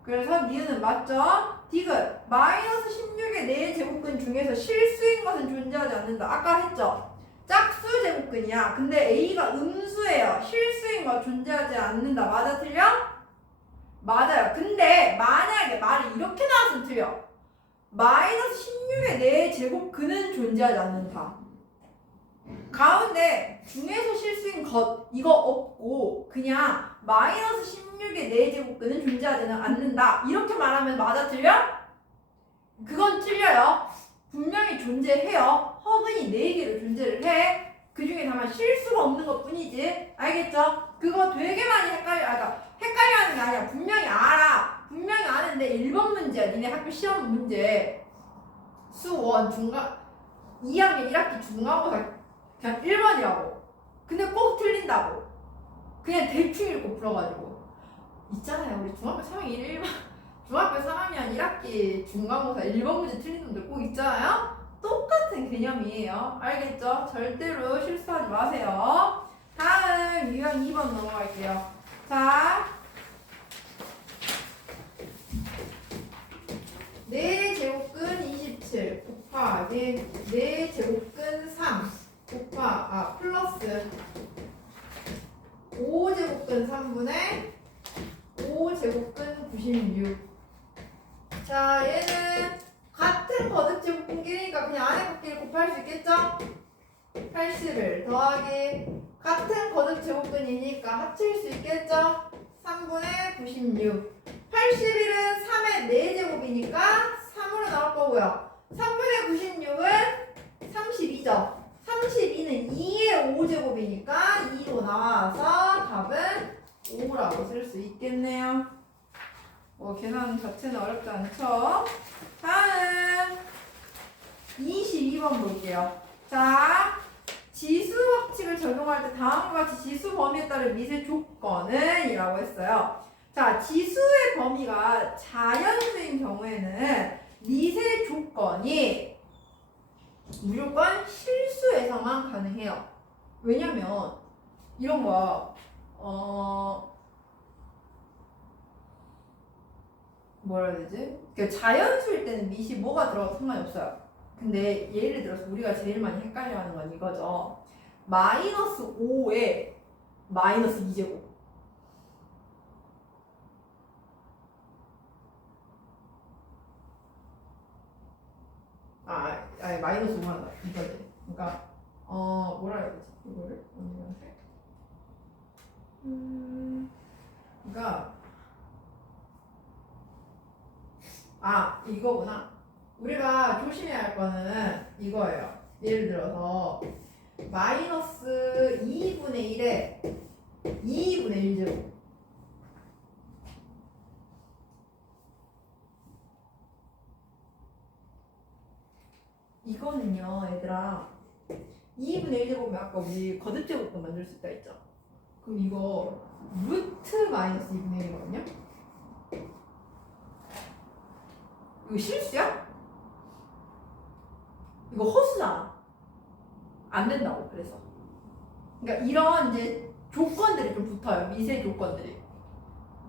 그래서 니은은 맞죠? 디귿 마이너스 16의 4제곱근 중에서 실수인 것은 존재하지 않는다. 아까 했죠? 짝수 제곱근이야. 근데 A가 음수예요. 실수인 거 존재하지 않는다. 맞아, 틀려? 맞아요. 근데 만약에 말이 이렇게 나왔으면 틀려. 마이너스 16의 4제곱근은 존재하지 않는다. 가운데 중에서 실수인 것 이거 없고 그냥 마이너스 16의 4제곱근은 존재하지는 않는다. 이렇게 말하면 맞아, 틀려? 그건 틀려요. 분명히 존재해요. 허근이 4개로 존재를 해. 그 중에 다만 실수가 없는 것 뿐이지. 알겠죠? 그거 되게 많이 헷갈려하는 게 아니야. 분명히 알아. 분명히 아는데 1번 문제야. 니네 학교 시험 문제. 수원 중간 2학년 1학기 중간고사 그냥 1번이라고. 근데 꼭 틀린다고. 그냥 대충 읽고 풀어가지고. 있잖아요. 우리 중학교 3학년 1반 중학교 3학년 1학기 중간고사 1번 문제 틀린 놈들 꼭 있잖아요? 똑같은 개념이에요. 알겠죠? 절대로 실수하지 마세요. 다음 유형 2번 넘어갈게요. 자, 4제곱근 27 곱하기 4제곱근 3 플러스 5제곱근 3분의 5제곱근 96. 자, 얘는 같은 거듭 제곱근끼리니까 그냥 안에 곱끼리 곱할 수 있겠죠? 81 더하기 같은 거듭 제곱근이니까 합칠 수 있겠죠? 3분의 96. 81은 3의 4제곱이니까 3으로 나올 거고요. 3분의 96은 32죠? 32는 2의 5제곱이니까 2로 나와서 답은 5라고 쓸 수 있겠네요. 계산 자체는 어렵지 않죠? 다음 22번 볼게요. 자, 지수 법칙을 적용할 때 다음과 같이 지수 범위에 따른 미세 조건은 이라고 했어요. 자, 지수의 범위가 자연수인 경우에는 미세 조건이 무조건 실수에서만 가능해요. 왜냐면 이런 거야. 뭐라 해야 되지? 그러니까 자연수일 때는 미시 뭐가 들어가도 상관이 없어요. 근데 예를 들어서 우리가 제일 많이 헷갈려하는 건 이거죠. 마이너스 5에 마이너스 2제곱. 아니 마이너스 5 한다. 이거지. 그러니까 뭐라 해야 되지? 이거를 언니한테. 그러니까 이거구나. 우리가 조심해야 할 거는 이거예요. 예를 들어서 마이너스 2분의 1에 2분의 1제곱. 이거는요, 얘들아. 2분의 1제곱이면 아까 우리 거듭제곱도 만들 수 있다 했죠? 그럼 이거 루트 마이너스 2분의 1이거든요? 이거 실수야? 이거 허수잖아. 안 된다고, 그래서. 그러니까 이런 이제 조건들이 좀 붙어요. 미세 조건들이.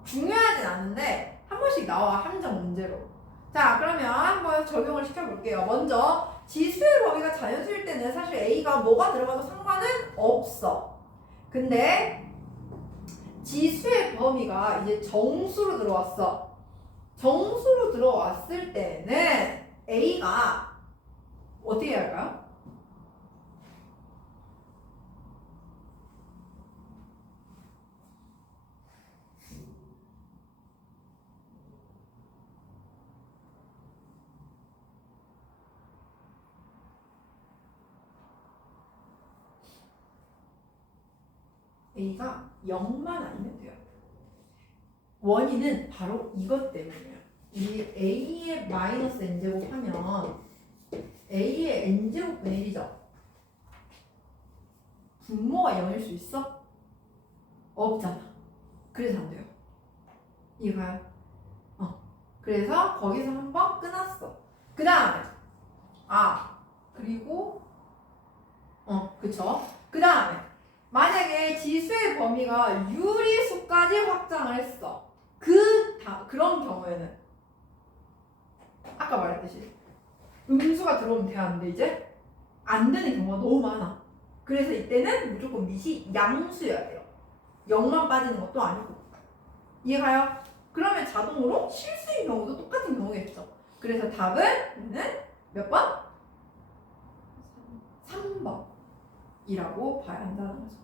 중요하진 않은데 한 번씩 나와, 함정 문제로. 자, 그러면 한번 적용을 시켜볼게요. 먼저 지수의 범위가 자연수일 때는 사실 A가 뭐가 들어가도 상관은 없어. 근데 지수의 범위가 이제 정수로 들어왔어. 정수로 들어왔을 때는 A가 어떻게 해야 할까요? a가 0만 아니면 돼요. 원인은 바로 이것 때문이에요. 이 a의 마이너스 n제곱 하면 a의 n제곱분의 1이죠. 분모가 0일 수 있어? 없잖아. 그래서 안 돼요. 이해가요? 그래서 거기서 한번 끊었어. 그 다음에 그리고 그쵸? 그 다음에 만약에 지수의 범위가 유리수까지 확장을 했어. 그런 경우에는 아까 말했듯이 음수가 들어오면 돼야하는데 이제 안 되는 경우가 너무 많아. 그래서 이때는 무조건 밑이 양수여야 돼요. 0만 빠지는 것도 아니고. 이해가요? 그러면 자동으로 실수인 경우도 똑같은 경우겠죠. 그래서 답은 몇 번? 3번이라고 봐야 한다는 거죠.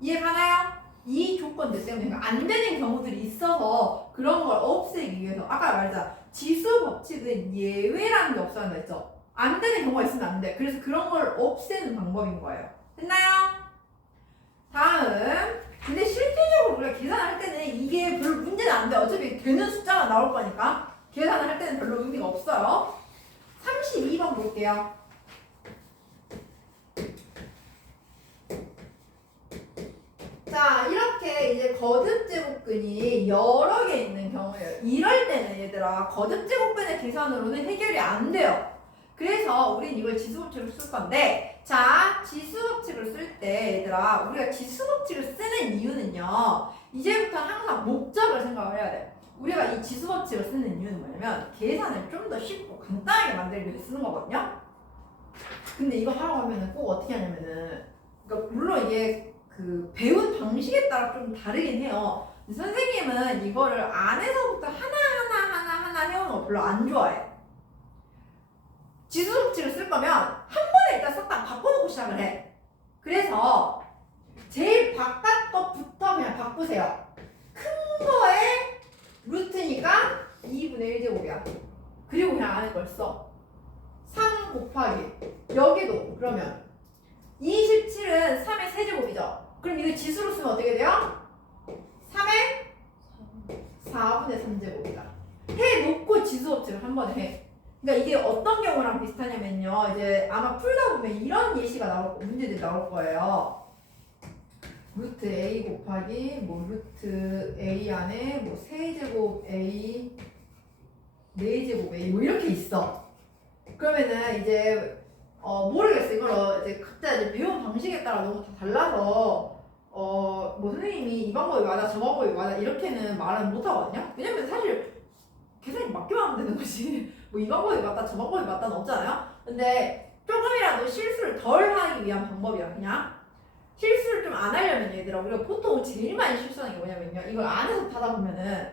이해가나요? 이 조건들 때문에 그러니까 안 되는 경우들이 있어서 그런 걸 없애기 위해서 아까 말했잖아. 지수 법칙은 예외라는 게 없어야 한다 했죠. 안 되는 경우가 있으면 안 돼. 그래서 그런 걸 없애는 방법인 거예요. 됐나요? 다음. 근데 실질적으로 우리가 계산을 할 때는 이게 별로 문제는 안 돼. 어차피 되는 숫자가 나올 거니까 계산을 할 때는 별로 의미가 없어요. 32번 볼게요. 자, 이렇게 이제 거듭제곱근이 여러 개 있는 경우예요. 이럴 때는 얘들아 거듭제곱근의 계산으로는 해결이 안 돼요. 그래서 우린 이걸 지수법칙을 쓸 건데, 자, 지수법칙을 쓸 때 얘들아 우리가 지수법칙을 쓰는 이유는요, 이제부터 항상 목적을 생각을 해야 돼. 우리가 이 지수법칙을 쓰는 이유는 뭐냐면 계산을 좀 더 쉽고 간단하게 만들기 위해서 쓰는 거거든요. 근데 이거 하러 가면은 꼭 어떻게 하냐면은, 그러니까 물론 이게 그 배운 방식에 따라 좀 다르긴 해요. 선생님은 이거를 안에서부터 하나 해오는 거 별로 안 좋아해. 지수법칙을 쓸 거면 한 번에 일단 싹 다 바꿔놓고 시작을 해. 그래서 제일 바깥 것부터 그냥 바꾸세요. 큰 거에 루트니까 2분의 1제곱이야. 그리고 그냥 안에 걸 써. 3 곱하기 여기도 그러면 27은 3의 세제곱이죠. 그럼 이거 지수로 쓰면 어떻게 돼요? 3의 4분의 3제곱이다. 해놓고 지수법칙을 한 번에 해. 그러니까 이게 어떤 경우랑 비슷하냐면요, 이제 아마 풀다 보면 이런 예시가 나올 문제들이 나올 거예요. 루트 a 곱하기 뭐 루트 a 안에 뭐 세제곱 a 4제곱 a 뭐 이렇게 있어. 그러면은 이제 모르겠어. 이걸 이제 각자 이제 배운 방식에 따라 너무 다 달라서 뭐 선생님이 이 방법이 맞아 저 방법이 맞아 이렇게는 말은 못 하거든요. 왜냐면 사실 계산이 맞기만 하면 되는 거지. 뭐 이 방법이 맞다 저 방법이 맞다는 없잖아요. 근데 조금이라도 실수를 덜 하기 위한 방법이야. 그냥 실수를 좀 안 하려면 얘들아, 우리가 보통 제일 많이 실수하는 게 뭐냐면요, 이걸 안에서 하다 보면은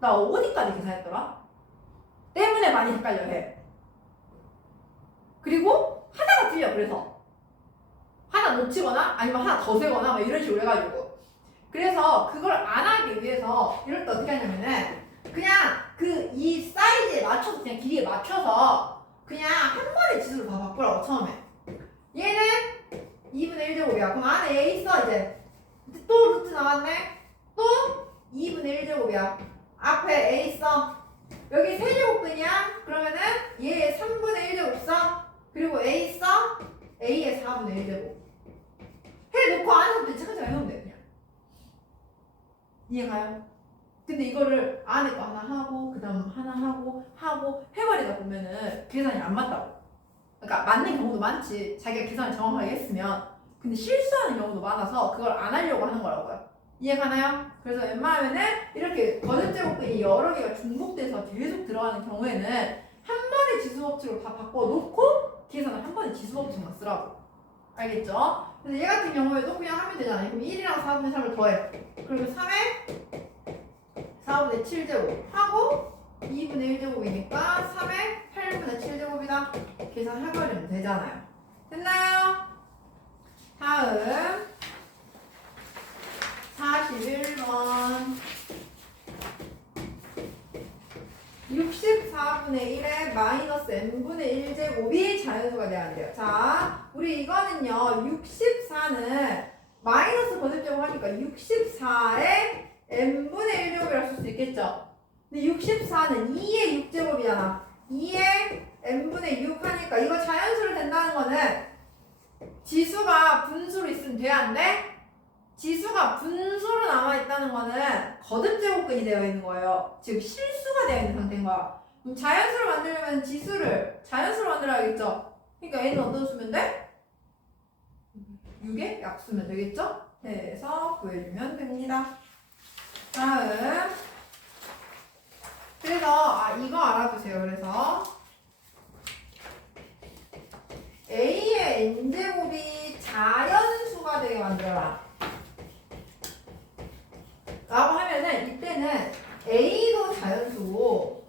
나 어디까지 계산했더라? 때문에 많이 헷갈려 해. 그리고 하나가 틀려. 그래서 하나 놓치거나 아니면 하나 더 세거나 뭐 이런 식으로 해가지고, 그래서 그걸 안 하기 위해서 이럴 때 어떻게 하냐면은 그냥 이 사이즈에 맞춰서 그냥 길이에 맞춰서 그냥 한 번에 지수를 다 바꾸라고. 처음에 얘는 2분의 1제곱이야. 그럼 안에 a 있어. 이제 또 루트 나왔네. 또 2분의 1제곱이야. 앞에 a 있어. 여기 세제곱근이야. 그러면은 얘의 3분의 1제곱 써. 그리고 a 써. a의 4분의 1제곱 해놓고 안에서부터 차근차근 해오면 돼. 그냥 이해가요? 근데 이거를 안에 거 하나 하고 그 다음 하나 하고 해버리다 보면은 계산이 안 맞다고. 그러니까 맞는 경우도 많지, 자기가 계산을 정확하게 했으면. 근데 실수하는 경우도 많아서 그걸 안 하려고 하는 거라고요. 이해가나요? 그래서 웬만하면은 이렇게 거듭제곱근이 여러 개가 중복돼서 계속 들어가는 경우에는 한 번에 지수법칙으로 다 바꿔놓고 계산을 한 번에 지수법칙만 쓰라고. 알겠죠? 그래서 얘 같은 경우에도 그냥 하면 되잖아요. 그럼 1이랑 4분의 3을 더해. 그리고 3에 4분의 7제곱 하고 2분의 1제곱이니까 3에 8분의 7제곱이다. 계산해버리면 되잖아요. 됐나요? 다음 41번 64분의 1에 마이너스 n분의 1제곱이 자연수가 돼야 돼요. 자, 우리 이거는요, 64는 마이너스 거듭제곱 하니까 64의 n분의 1제곱이라고 쓸 수 있겠죠? 근데 64는 2의 6제곱이잖아. 2의 n분의 6 하니까 이거 자연수로 된다는 거는 지수가 분수로 있으면 돼, 안 돼? 지수가 분수로 남아있다는 거는 거듭제곱근이 되어 있는 거예요. 즉 실수가 되어 있는 상태인 거야. 그럼 자연수로 만들려면 지수를 자연수로 만들어야겠죠? 그러니까 n은 어떤 수면 돼? 6의 약수면 되겠죠? 해서 구해주면 됩니다. 다음. 그래서 이거 알아두세요. 그래서 a의 n제곱이 자연수가 되게 만들어라 라고 하면은 이때는 a도 자연수고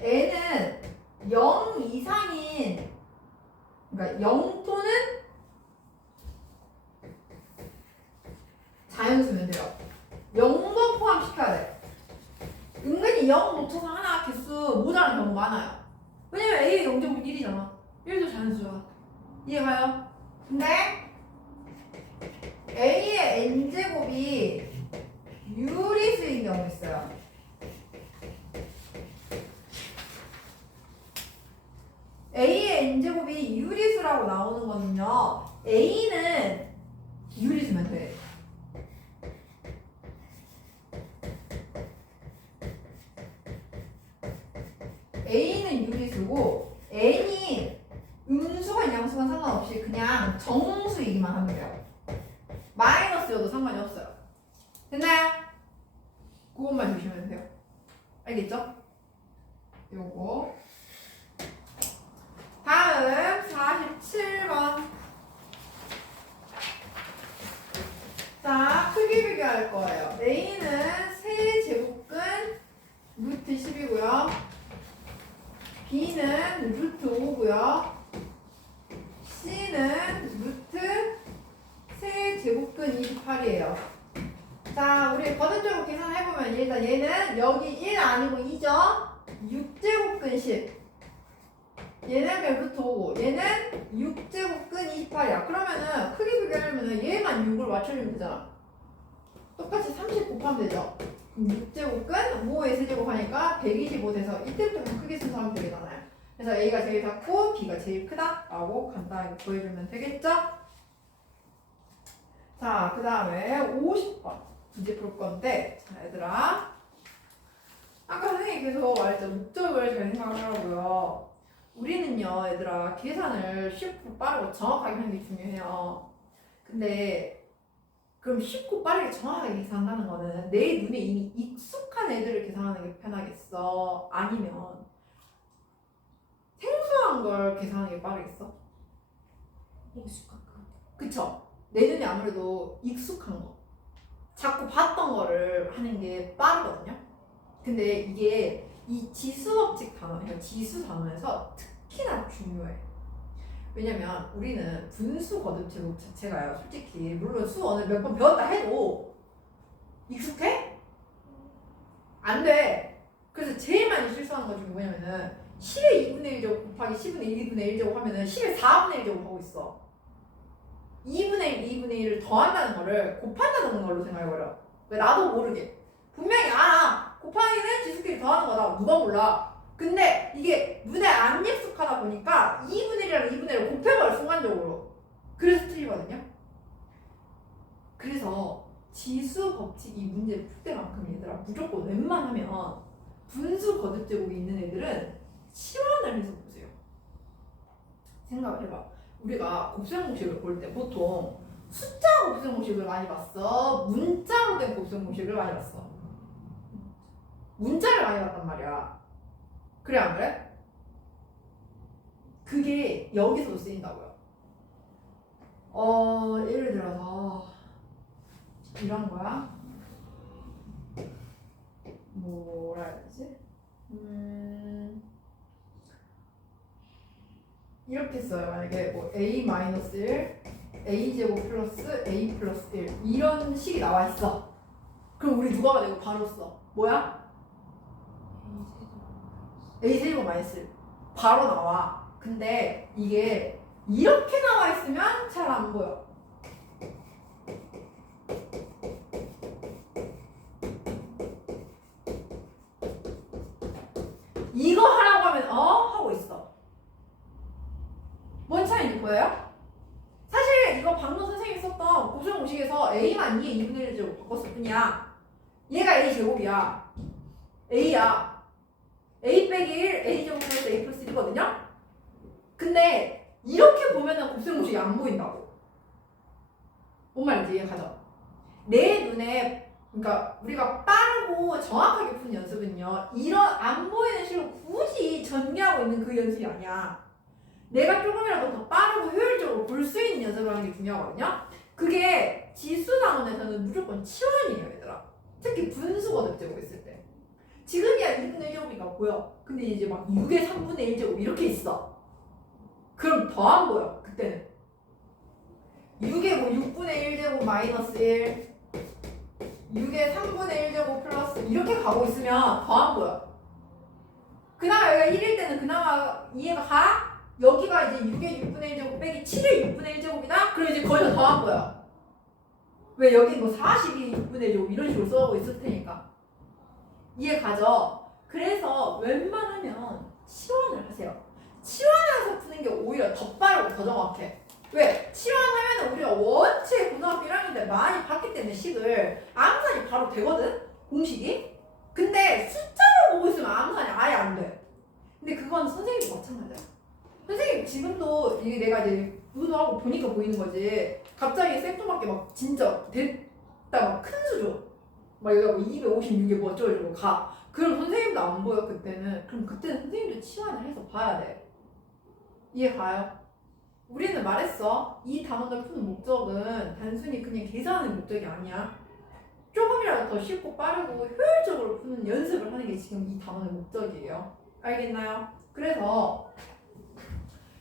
n은 0 이상인 그러니까 0 또는 자연수면 돼요. 0도 포함시켜야 돼. 은근히 0 못쳐서 하나 개수 모자란 경우 많아요. 왜냐면 A의 0제곱 1이잖아. 1도 자연수잖아. 이해가요? 근데 A의 n제곱이 유리수인 경우 있어요. A의 n제곱이 유리수라고 나오는 거는요. A는 유리수면 돼. A는 유리수고 N이 음수건 양수건 상관없이 그냥 정수이기만 하면 돼요. 마이너스여도 상관이 없어요. 됐나요? 그것만 주시면 돼요. 알겠죠? 요거 다음 47번. 자, 크기 비교할 거예요. A는 세제곱근 루트 10이고요. B는 루트 5고요. C는 루트 세제곱근 28이에요. 자, 우리 거듭적으로 계산해보면 일단 얘는 여기 1 아니고 2죠? 6제곱근 10. 얘는 그냥 루트 5고 얘는 6제곱근 28이야. 그러면은 크기 비교하려면 얘만 6을 맞춰주면 되잖아. 똑같이 30 곱하면 되죠. 6제곱근 5의 세제곱 하니까 125 돼서 이때부터 그냥 크게 순서하면 되잖아요. 그래서 A가 제일 작고 B가 제일 크다 라고 간단하게 보여주면 되겠죠? 자, 그 다음에 50번 이제 볼 건데, 자 얘들아, 아까 선생님이 계속 말했죠. 목적을 잘 생각을 하라고요. 우리는요 얘들아 계산을 쉽고 빠르고 정확하게 하는 게 중요해요. 근데 그럼 쉽고 빠르게 정확하게 계산한다는 거는 내 눈에 이미 익숙한 애들을 계산하는 게 편하겠어? 아니면 생소한 걸 계산하는 게 빠르겠어? 익숙한 거. 그쵸? 내 눈에 아무래도 익숙한 거 자꾸 봤던 거를 하는 게 빠르거든요. 근데 이게 이 지수법칙 단원, 그러니까 지수 단원에서 특히나 중요해. 왜냐면 우리는 분수 거듭제곱 자체가요 솔직히 물론 수원을 몇 번 배웠다 해도 익숙해? 안 돼. 그래서 제일 많이 실수하는 것 중에 뭐냐면은 10의 2분의 1제곱 곱하기 10분의 1분의 1제곱 하면은 10의 4분의 1제곱 하고 있어. 2분의 1, 2분의 1을 더한다는 거를 곱한다는 걸로 생각해버려. 왜 나도 모르게. 분명히 알아. 곱하기는 지수끼리 더하는 거다. 누가 몰라. 근데 이게 눈에 안 익숙하다 보니까 2분의 1이랑 2분의 1을 곱해버려 순간적으로. 그래서 틀리거든요. 그래서 지수 법칙이 문제를 풀 때만큼 얘들아 무조건 웬만하면 분수 거듭제곱이 있는 애들은 치환을 해서 보세요. 생각을 해봐. 우리가 곱셈공식을 볼 때 보통 숫자 곱셈공식을 많이 봤어? 문자로 된 곱셈공식을 많이 봤어? 문자를 많이 봤단 말이야. 그래 안 그래? 그게 여기서도 쓰인다고요. 예를 들어서 이런 거야. 뭐라 해야 되지? 이렇게 써요. 만약에 뭐 a-1 a제곱 플러스 a 플러스 1 이런 식이 나와 있어. 그럼 우리 누가 되고 바로 써? 뭐야? a 세제곱 마이너스 1. 바로 나와. 근데 이게 이렇게 나와 있으면 잘 안 보여. 이거 하라고 하면 하고 있어. 뭔 차이인지 보여요? 사실 이거 방금 선생님이 썼던 고수형 공식에서 a만 2의 2분의 1제곱 바꿨을 뿐이야. 얘가 a 제곱이야. a야. a 빼기 1, a 제곱 플러스 a 플러스 1이거든요. 근데 이렇게 보면은 고수형 공식이 안 보인다고. 뭔 말인지 이해가죠? 내 눈에, 그러니까 우리가 빠르고 정확하게 푸는 연습은요, 이런 안 보이는 식으로 굳이 전개하고 있는 그 연습이 아니야. 내가 조금이라도 더 빠르고 효율적으로 볼 수 있는 연습을 하는 게 중요하거든요. 그게 지수상원에서는 무조건 치환이에요, 얘들아. 특히 분수거듭 제곱 있을 때. 지금이야 2분의 1제곱이니까 보여. 근데 이제 막 6의 3분의 1제곱 이렇게 있어. 그럼 더 안 보여, 그때는. 6의 뭐 6분의 1제곱 마이너스 1, 6의 3분의 1제곱 플러스 이렇게 가고 있으면 더 안 보여. 그나마 여기가 1일 때는 그나마 이해가 가? 여기가 이제 6의 6분의 1제곱 빼기 7의 6분의 1제곱이다? 그럼 이제 거기서 더 안 보여. 왜 여기 뭐 42의 6분의 1제곱 이런 식으로 써오고 있을 테니까. 이해 가죠? 그래서 웬만하면 치환을 하세요. 치환해서 푸는 게 오히려 더 빠르고 더 정확해. 왜? 치환하면 우리가 원체 고등학교 1학년 때 많이 봤기 때문에 식을 암산이 바로 되거든? 공식이? 근데 숫자로 보고 있으면 암산이 아예 안 돼. 근데 그건 선생님도 마찬가지야. 선생님 지금도 이게 내가 이제 의도하고 보니까 보이는 거지. 갑자기 생뚱맞게 막 진짜 됐다 막 큰 수죠. 막 여기가 뭐 256에 뭐 어쩌고저쩌고 가. 그럼 선생님도 안 보여 그때는. 그럼 그때는 선생님도 치환을 해서 봐야 돼. 이해 가요? 우리는 말했어. 이 단원을 푸는 목적은 단순히 그냥 계산하는 목적이 아니야. 조금이라도 더 쉽고 빠르고 효율적으로 푸는 연습을 하는 게 지금 이 단원의 목적이에요. 알겠나요? 그래서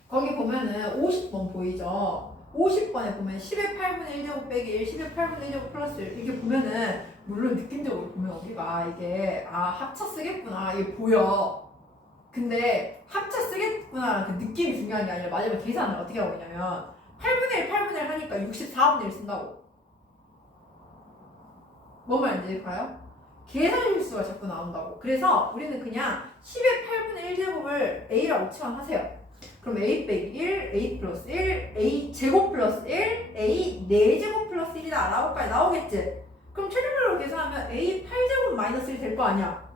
거기 보면은 50번 보이죠? 50번에 보면 10의 8분의 1제곱 빼기 1, 10의 8분의 1제곱 플러스 1 이렇게 보면은 물론 느낌적으로 보면 우리가 이게 합차 쓰겠구나 이게 보여. 근데 합차 쓰겠구나 그 느낌이 중요한 게 아니라 마지막에 계산을 어떻게 하고 있냐면 8분의 1, 8분의 1 하니까 64분의 1 쓴다고. 뭔 말인지 봐요? 계산 실수가 자꾸 나온다고. 그래서 우리는 그냥 10의 8분의 1제곱을 a라고 치환하세요. 그럼 a 빼기 1, a 플러스 1, a 제곱 플러스 1, a 4제곱 플러스 1이다 라고까지 나오겠지? 그럼 최종적으로 계산하면 a 8제곱 마이너스 1 될 거 아니야?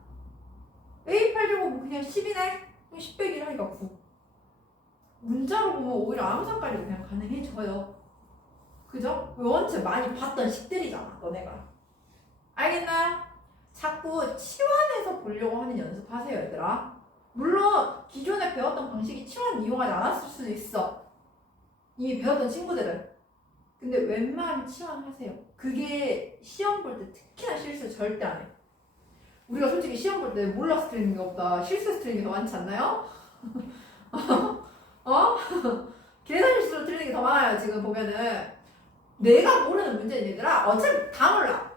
a 8제곱은 그냥 10이네? 그럼 10 빼기 1 하니까 9. 문자로 보면 오히려 암산까지 그냥 가능해져요. 그죠? 원체 많이 봤던 식들이잖아, 너네가. 알겠나요? 자꾸 치환해서 보려고 하는 연습하세요, 얘들아. 물론 기존에 배웠던 방식이 치환 이용하지 않았을 수도 있어. 이미 배웠던 친구들은. 근데 웬만하면 치환하세요. 그게 시험 볼 때 특히나 실수 절대 안 해. 우리가 솔직히 시험 볼 때 몰라서 틀리는 것보다 실수 틀리는 게 더 많지 않나요? 계산 실수로 틀리는 게 더 많아요. 지금 보면은 내가 모르는 문제는 얘들아 어차피 다 몰라.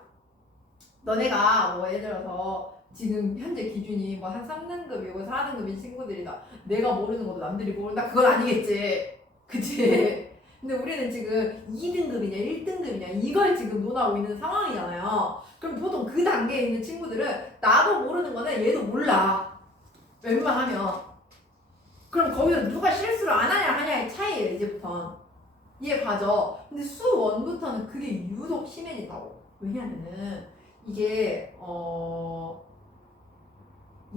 너네가 뭐 예를 들어서 지금 현재 기준이 뭐 한 3등급이고 4등급인 친구들이다. 내가 모르는 것도 남들이 모른다. 그건 아니겠지. 그치? 근데 우리는 지금 2등급이냐 1등급이냐 이걸 지금 논하고 있는 상황이잖아요. 그럼 보통 그 단계에 있는 친구들은 나도 모르는 거는 얘도 몰라. 웬만하면. 그럼 거기서 누가 실수를 안 하냐 하냐의 차이예요. 이제부터. 이해 가죠? 근데 수 1부터는 그게 유독 심해진다고. 왜냐면은 이게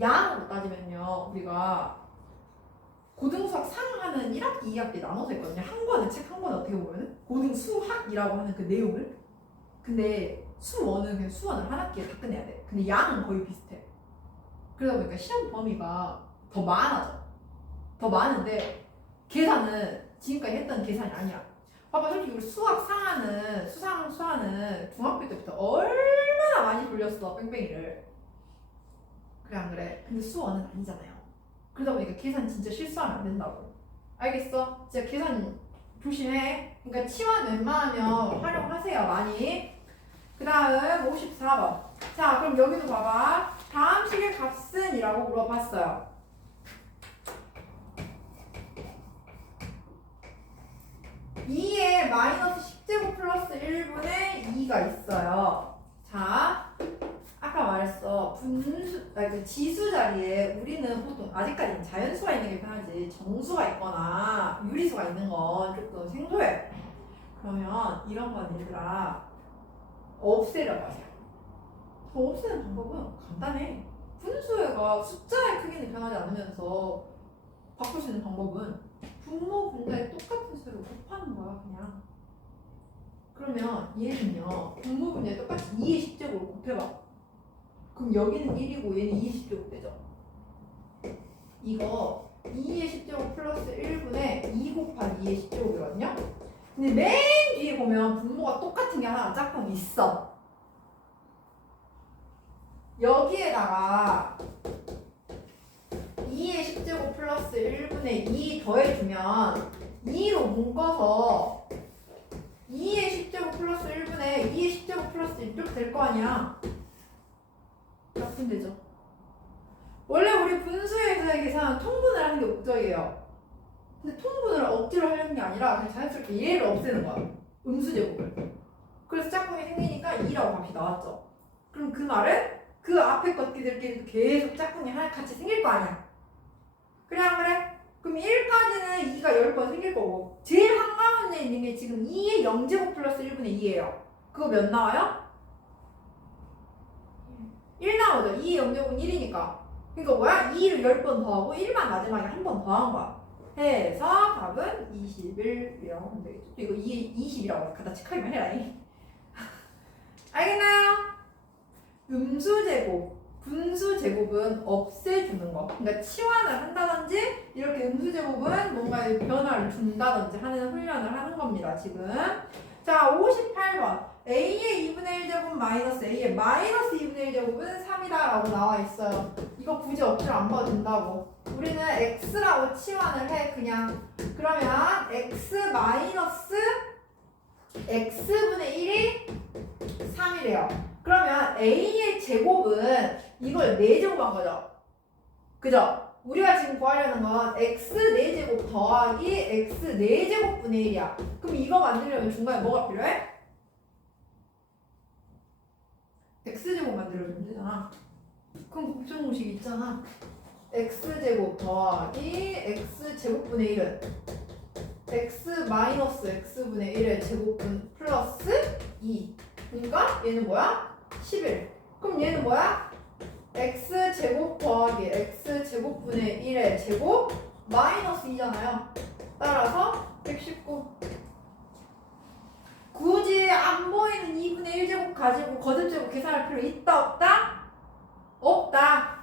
양으로 따지면요. 우리가 고등수학 상하는 1학기, 2학기 나눠서 있거든요. 한 권에 책 한 권에 어떻게 보면은 고등수학이라고 하는 그 내용을. 근데 수원은 그냥 수원을 한 학기에 다 끝내야 돼. 근데 양은 거의 비슷해. 그러다 보니까 시험 범위가 더 많아져. 더 많은데 계산은 지금까지 했던 계산이 아니야. 봐봐, 솔직히 우리 수학 상하는 수하는 중학교 때부터 얼마나 많이 돌렸어 뺑뺑이를. 그래 안 그래? 근데 수원은 아니잖아요. 그러다 보니까 계산 진짜 실수하면 안 된다고. 알겠어? 진짜 계산 조심해. 그러니까 치환 웬만하면 활용하세요 많이. 그 다음 54번. 자 그럼 여기도 봐봐. 다음 식의 값은 이라고 물어봤어요. 2에 마이너스 10제곱 플러스 1분의 2가 있어요. 자, 아까 말했어. 그 지수 자리에 우리는 보통 아직까지는 자연수가 있는 게 편하지 정수가 있거나 유리수가 있는 건 조금 생소해. 그러면 이런 건 얘들아 없애려고 하세요. 없애는 방법은 간단해. 분수가 숫자의 크기는 변하지 않으면서 바꿀 수 있는 방법은 분모 분자에 똑같은 수를 곱하는 거야 그냥. 그러면 얘는요 분모 분자에 똑같이 2의 10제곱을 곱해봐. 그럼 여기는 1이고 얘는 2의 10제곱 되죠. 이거 2의 10제곱 플러스 1분의 2 곱하기 2의 10제곱이거든요. 근데 맨 뒤에 보면 분모가 똑같은 게 하나 짝꿍 있어. 여기에다가 2의 10제곱 플러스 1분의 2 더해주면 2로 묶어서 2의 10제곱 플러스 1분의 2의 10제곱 플러스 1 이렇게 될 거 아니야. 같은 되죠. 원래 우리 분수에서의 계산은 통분을 하는 게 목적이에요. 근데 통분을 억지로 하려는 게 아니라 그냥 자연스럽게 얘를 없애는 거야. 음수제곱을. 그래서 짝꿍이 생기니까 2라고 값이 나왔죠. 그럼 그 말은 그 앞에 것들끼리 계속 짝꿍이 하나 같이 생길 거 아니야. 그래 안 그래? 그럼 1까지는 2가 10번 생길 거고 제일 한가운데 있는 게 지금 2의 0제곱 플러스 1분의 2예요. 그거 몇 나와요? 1 나오죠. 2의 0제곱은 1이니까. 그러니까 뭐야? 2를 10번 더하고 1만 마지막에 한 번 더한 거야. 해서 답은 21이라고 하면 되겠죠. 이거 2의 20이라고 갖다 체크하기만 해라. 알겠나요? 음수제곱, 분수제곱은 없애주는 거. 그러니까 치환을 한다든지 이렇게 음수제곱은 뭔가의 변화를 준다든지 하는 훈련을 하는 겁니다. 지금. 자, 58번. A의 2분의 1제곱 마이너스 A의 마이너스 2분의 1제곱은 3이다 라고 나와 있어요. 이거 굳이 억지로 안 봐도 된다고. 우리는 X라고 치환을 해 그냥. 그러면 X 마이너스 X분의 1이 3이래요. 그러면 A의 제곱은 이걸 4제곱한 거죠. 그죠? 우리가 지금 구하려는 건 X 4제곱 더하기 X 4제곱분의 1이야. 그럼 이거 만들려면 중간에 뭐가 필요해? X제곱 만들어주면 되잖아. 그럼 곱셈공식 있잖아. X제곱 더하기 X제곱분의 1은 X 마이너스 X분의 1의 제곱분 플러스 2. 그러니까 얘는 뭐야? 11. 그럼 얘는 뭐야? X제곱 더하기 X제곱분의 1의 제곱 마이너스 2잖아요. 따라서 119. 굳이 안 보이는 2분의 1제곱 가지고 거듭제곱 계산할 필요 있다 없다? 없다.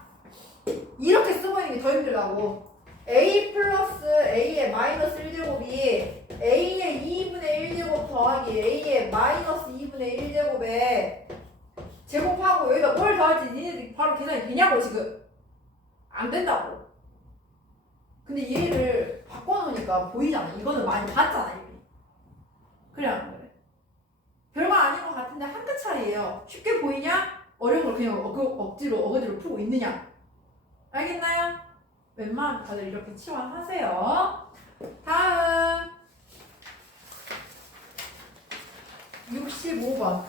이렇게 쓰고 있는 게 더 힘들다고. A 플러스 A의 마이너스 1제곱이 A의 2분의 1제곱 더하기 A의 마이너스 2분의 1제곱에 제곱하고 여기다 뭘 더할지 니네들이 바로 계산이 되냐고 지금. 안 된다고. 근데 얘를 바꿔놓으니까 보이잖아. 이거는 많이 봤잖아 이미. 그래 안 그래? 별거 아닌 것 같은데 한 끗 차이예요. 쉽게 보이냐? 어려운 걸 그냥 억지로 어거지로 풀고 있느냐? 알겠나요? 웬만하면 다들 이렇게 치환하세요. 다음 65번.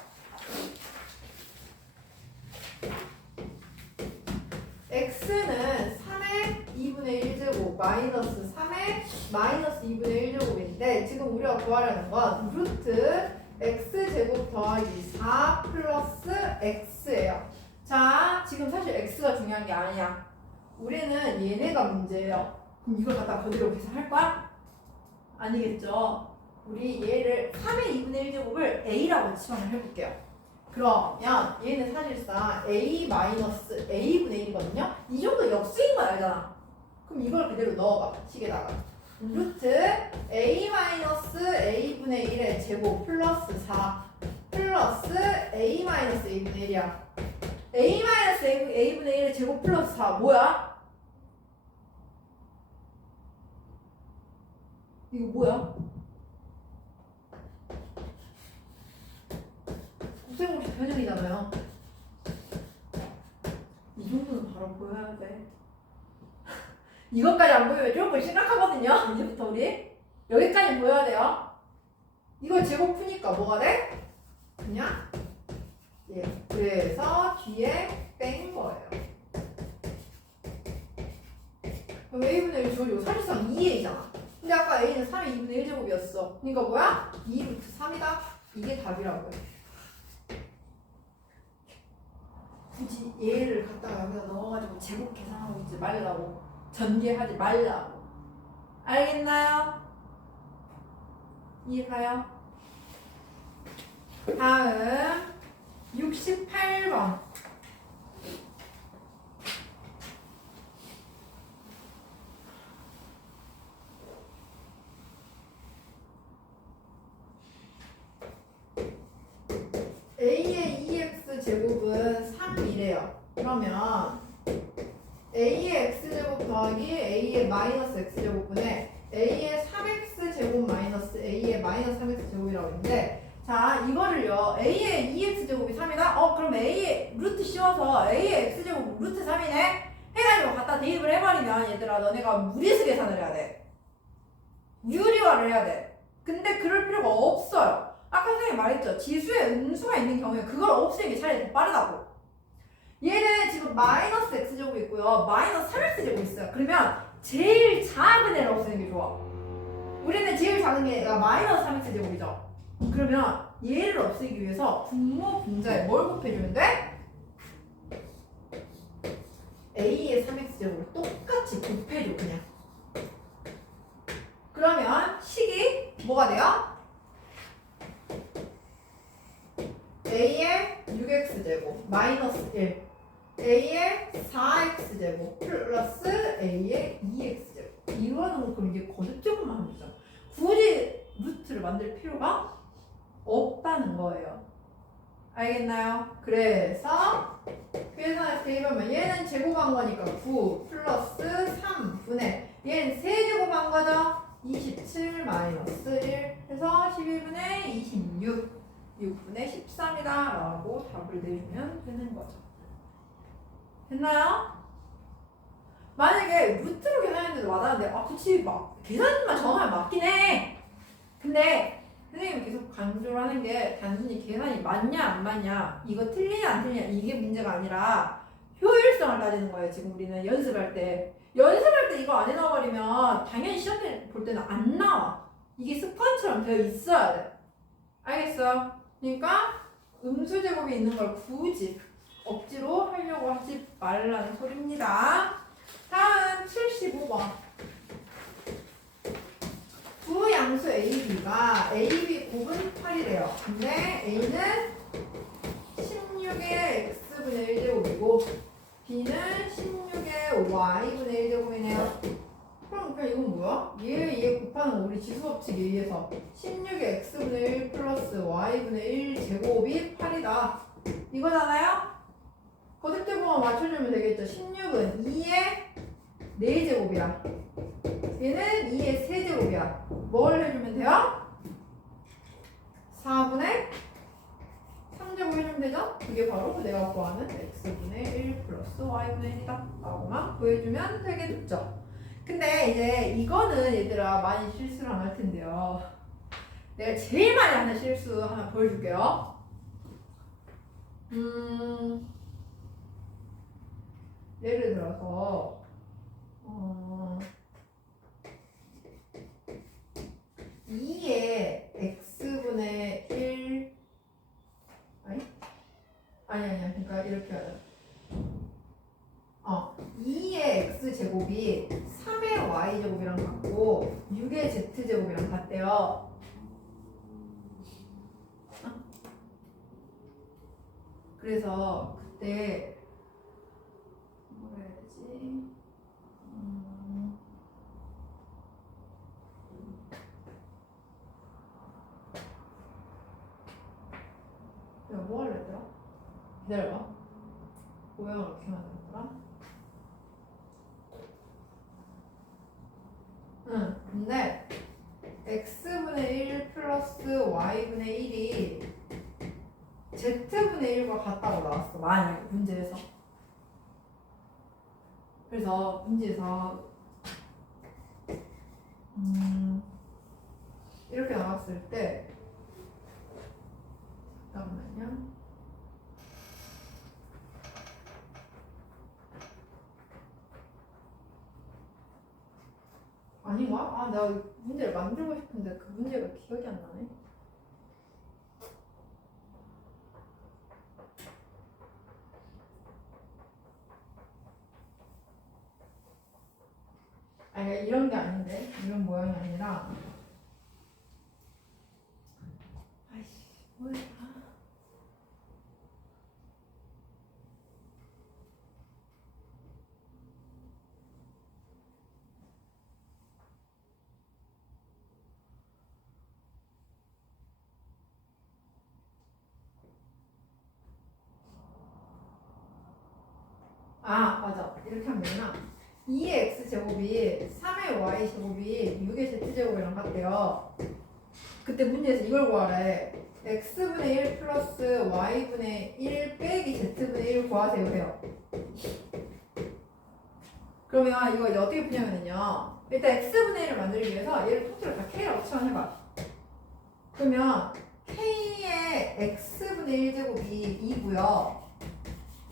X는 3의 2분의 1제곱 마이너스 3의 마이너스 2분의 1제곱인데 지금 우리가 구하려는 건 루트 X제곱 더하기 4 플러스 X예요. 자, 지금 사실 X가 중요한 게 아니야. 우리는 얘네가 문제예요. 그럼 이걸 갖다 그대로 계산할 거야? 아니겠죠. 우리 얘를 3의 2분의 1제곱을 A라고 치환을 해볼게요. 그러면 얘는 사실상 A 마이너스 A분의 1이거든요. 이 정도 역수인 건 알잖아. 그럼 이걸 그대로 넣어봐. 식에다가. 루트 A 마이너스 A분의 1의 제곱 플러스 4 플러스 A 마이너스 A분의 1이야. A 마이너스 A분의 1의 제곱 플러스 4 뭐야? 이거 뭐야? 곱셈공식 변형이잖아요. 이 정도는 바로 보여야 돼. 이것까지 안 보이면 조금 심각하거든요. 이제부터 우리 여기까지 보여야 돼요. 이걸 제곱 푸니까 뭐가 돼? 그냥 예. 그래서 뒤에 뺀 거예요. 그럼 a분의 1 제곱이고 사실상 2a잖아. 근데 아까 a는 3의 2분의 1제곱이었어. 그러니까 뭐야? 2 루트 3이다. 이게 답이라고요. 굳이 얘를 갖다가 여기다 넣어가지고 제곱 계산하고 있지 말라고. 전개하지 말라고. 알겠나요? 이해가요? 다음 68번. a의 2x 제곱은 3이래요. 그러면 a의 x제곱 더하기 a의 마이너스 x제곱분의 a의 3x 제곱 마이너스 a의 마이너스 3x 제곱이라고 했는데, 자 이거를요 a의 2x 제곱이 3이다? 그럼 a의 루트 씌워서 a의 x제곱 루트 3이네? 해가지고 갖다 대입을 해버리면 얘들아 너네가 무리수 계산을 해야 돼. 유리화를 해야 돼. 근데 그럴 필요가 없어요. 아까 선생님이 말했죠. 지수에 음수가 있는 경우에 그걸 없애는 게 차라리 더 빠르다고. 얘는 지금 마이너스 x제곱이 있고요. 마이너스 3x제곱이 있어요. 그러면 제일 작은 애를 없애는 게 좋아. 우리는 제일 작은 애가 마이너스 3x제곱이죠. 그러면 얘를 없애기 위해서 분모 분자에 뭘 곱해주면 돼? a의 3x제곱을 똑같이 곱해줘 그냥. 그러면 식이 뭐가 돼요? a의 6x제곱 마이너스 1 a의 4x제곱 플러스 a의 2x제곱. 이거는 그럼 이게 거듭제곱만 하면 되죠. 굳이 루트를 만들 필요가 없다는 거예요. 알겠나요? 그래서 계산해서 대입하면 얘는 제곱한 거니까 9 플러스 3분의 얘는 세제곱한 거죠. 27 마이너스 1 해서 11분의 26 6분의 13이다 라고 답을 내주면 되는 거죠. 됐나요? 만약에 루트로 계산했는데도 맞았는데 그치 막 계산만 정하면 맞긴 해. 근데 선생님이 계속 강조를 하는 게 단순히 계산이 맞냐 안 맞냐 이거 틀리냐 안 틀리냐 이게 문제가 아니라 효율성을 따지는 거예요. 지금 우리는 연습할 때 이거 안 해놔버리면 당연히 시험 볼 때는 안 나와. 이게 습관처럼 되어 있어야 돼. 알겠어? 그러니까 음수 제곱이 있는 걸 굳이 억지로 하려고 하지 말라는 소리입니다. 다음 75번. 두 양수 AB가 AB 곱은 8이래요. 근데 A는 16의 X분의 1제곱이고 B는 16의 Y분의 1제곱이네요. 그럼 그냥 이건 뭐야? 얘 곱하는 거 우리 지수법칙에 의해서 16의 X분의 1 플러스 Y분의 1 제곱이 8이다. 이거잖아요? 거듭제곱만 맞춰주면 되겠죠. 16은 2의 4제곱이야. 얘는 2의 3제곱이야. 뭘 해주면 돼요? 4분의 3제곱 해주면 되죠? 그게 바로 내가 구하는 x분의 1 플러스 y분의 1이다 라고만 구해주면 되겠죠. 근데 이제 이거는 얘들아 많이 실수를 안 할 텐데요. 내가 제일 많이 하는 실수 하나 보여줄게요. 예를 들어서 2의 x분의 1 아니 그러니까 이렇게 하자. 2의 x제곱이 3의 y제곱이랑 같고 6의 z제곱이랑 같대요. 그래서 그때 뭐라 해야 되지? 내가 뭐 하려 했더라? 기다려봐. 모양을 어떻게 만들었더라? 근데 x분의 1 플러스 y분의 1이 z분의 1과 같다고 나왔어. 만약에 문제에서. 그래서 문제에서 이렇게 나왔을 때 아닌가? 아, 내가 문제를 만들고 싶은데 그 문제가 기억이 안 나네. 아니, 이런 게 아닌데. 이런 모양이 아니라. 아이씨, 뭐야. 아, 맞아. 이렇게 하면 되나? 2의 x제곱이 3의 y제곱이 6의 z제곱이랑 같대요. 그때 문제에서 이걸 구하래. x분의 1 플러스 y분의 1 빼기 z분의 1 구하세요 해요. 그러면 이거 이제 어떻게 푸냐면요. 일단 x분의 1을 만들기 위해서 얘를 통째로 다 k라고 치환해봐. 그러면 k의 x분의 1제곱이 2고요.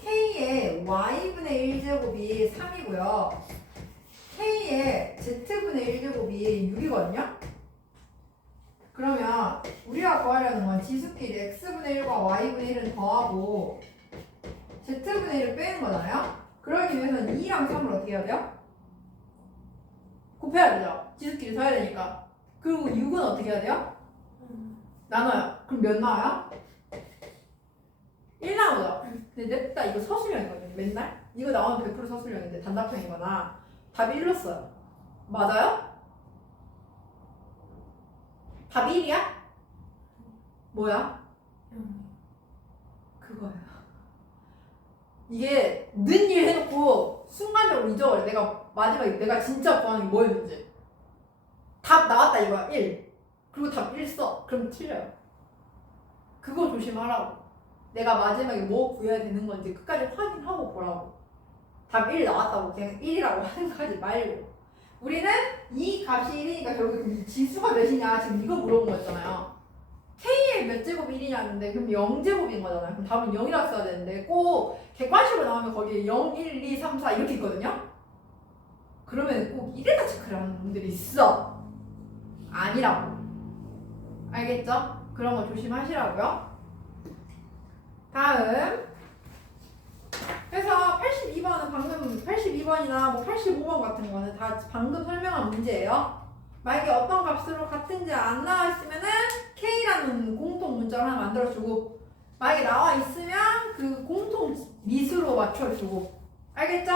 k의 y분의 1제곱이 3이고요. k의 z분의 1제곱이 6이거든요. 그러면 우리가 구하려는 건 지수끼리 x분의 1과 y분의 1은 더하고 z분의 1을 빼는 거잖아요. 그러기 위해서는 2랑 3을 어떻게 해야 돼요? 곱해야 되죠. 지수끼리 더해야 되니까. 그리고 6은 어떻게 해야 돼요? 나눠요. 그럼 몇 나와요? 1 나오죠. 근데 냅다 이거 서술형이거든요. 맨날 이거 나오면 100% 서술형인데 단답형이거나 답이 1로 써요. 맞아요? 답이 1이야? 뭐야? 그거야. 이게 는 일 해놓고 순간적으로 잊어버려. 내가 마지막에 내가 진짜 구하는 게 뭐였는지. 답 나왔다 이거야. 1. 그리고 답 1 써. 그럼 틀려요. 그거 조심하라고. 내가 마지막에 뭐 구해야 되는 건지 끝까지 확인하고 보라고. 답 1 나왔다고 그냥 1이라고 생각하지 말고. 우리는 이 값이 1이니까 결국 이 지수가 몇이냐 지금 이거 물어본 거였잖아요. k의 몇 제곱이 1이냐는데 그럼 0제곱인 거잖아요. 그럼 답은 0이라고 써야 되는데 꼭 객관식으로 나오면 거기에 0, 1, 2, 3, 4 이렇게 있거든요. 그러면 꼭 1에다 체크를 하는 분들이 있어. 아니라고. 알겠죠? 그런 거 조심하시라고요. 다음. 그래서 82번은 방금 82번이나 뭐 85번 같은 거는 다 방금 설명한 문제예요. 만약에 어떤 값으로 같은지 안 나와 있으면은 K라는 공통 문자를 하나 만들어주고, 만약에 나와 있으면 그 공통 미수로 맞춰주고, 알겠죠?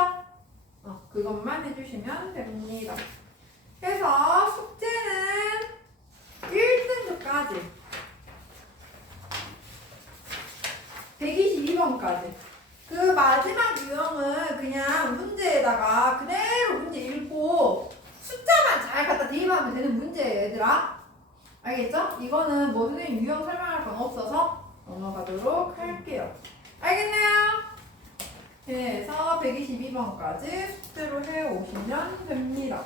그것만 해주시면 됩니다. 그래서 숙제는 1등급까지 122번까지. 그 마지막 유형은 그냥 문제에다가 그대로 문제 읽고 숫자만 잘 갖다 대입하면 되는 문제예요, 얘들아. 알겠죠? 이거는 뭐 선생님 유형 설명할 건 없어서 넘어가도록 할게요. 알겠나요? 그래서 122번까지 숙제로 해오시면 됩니다.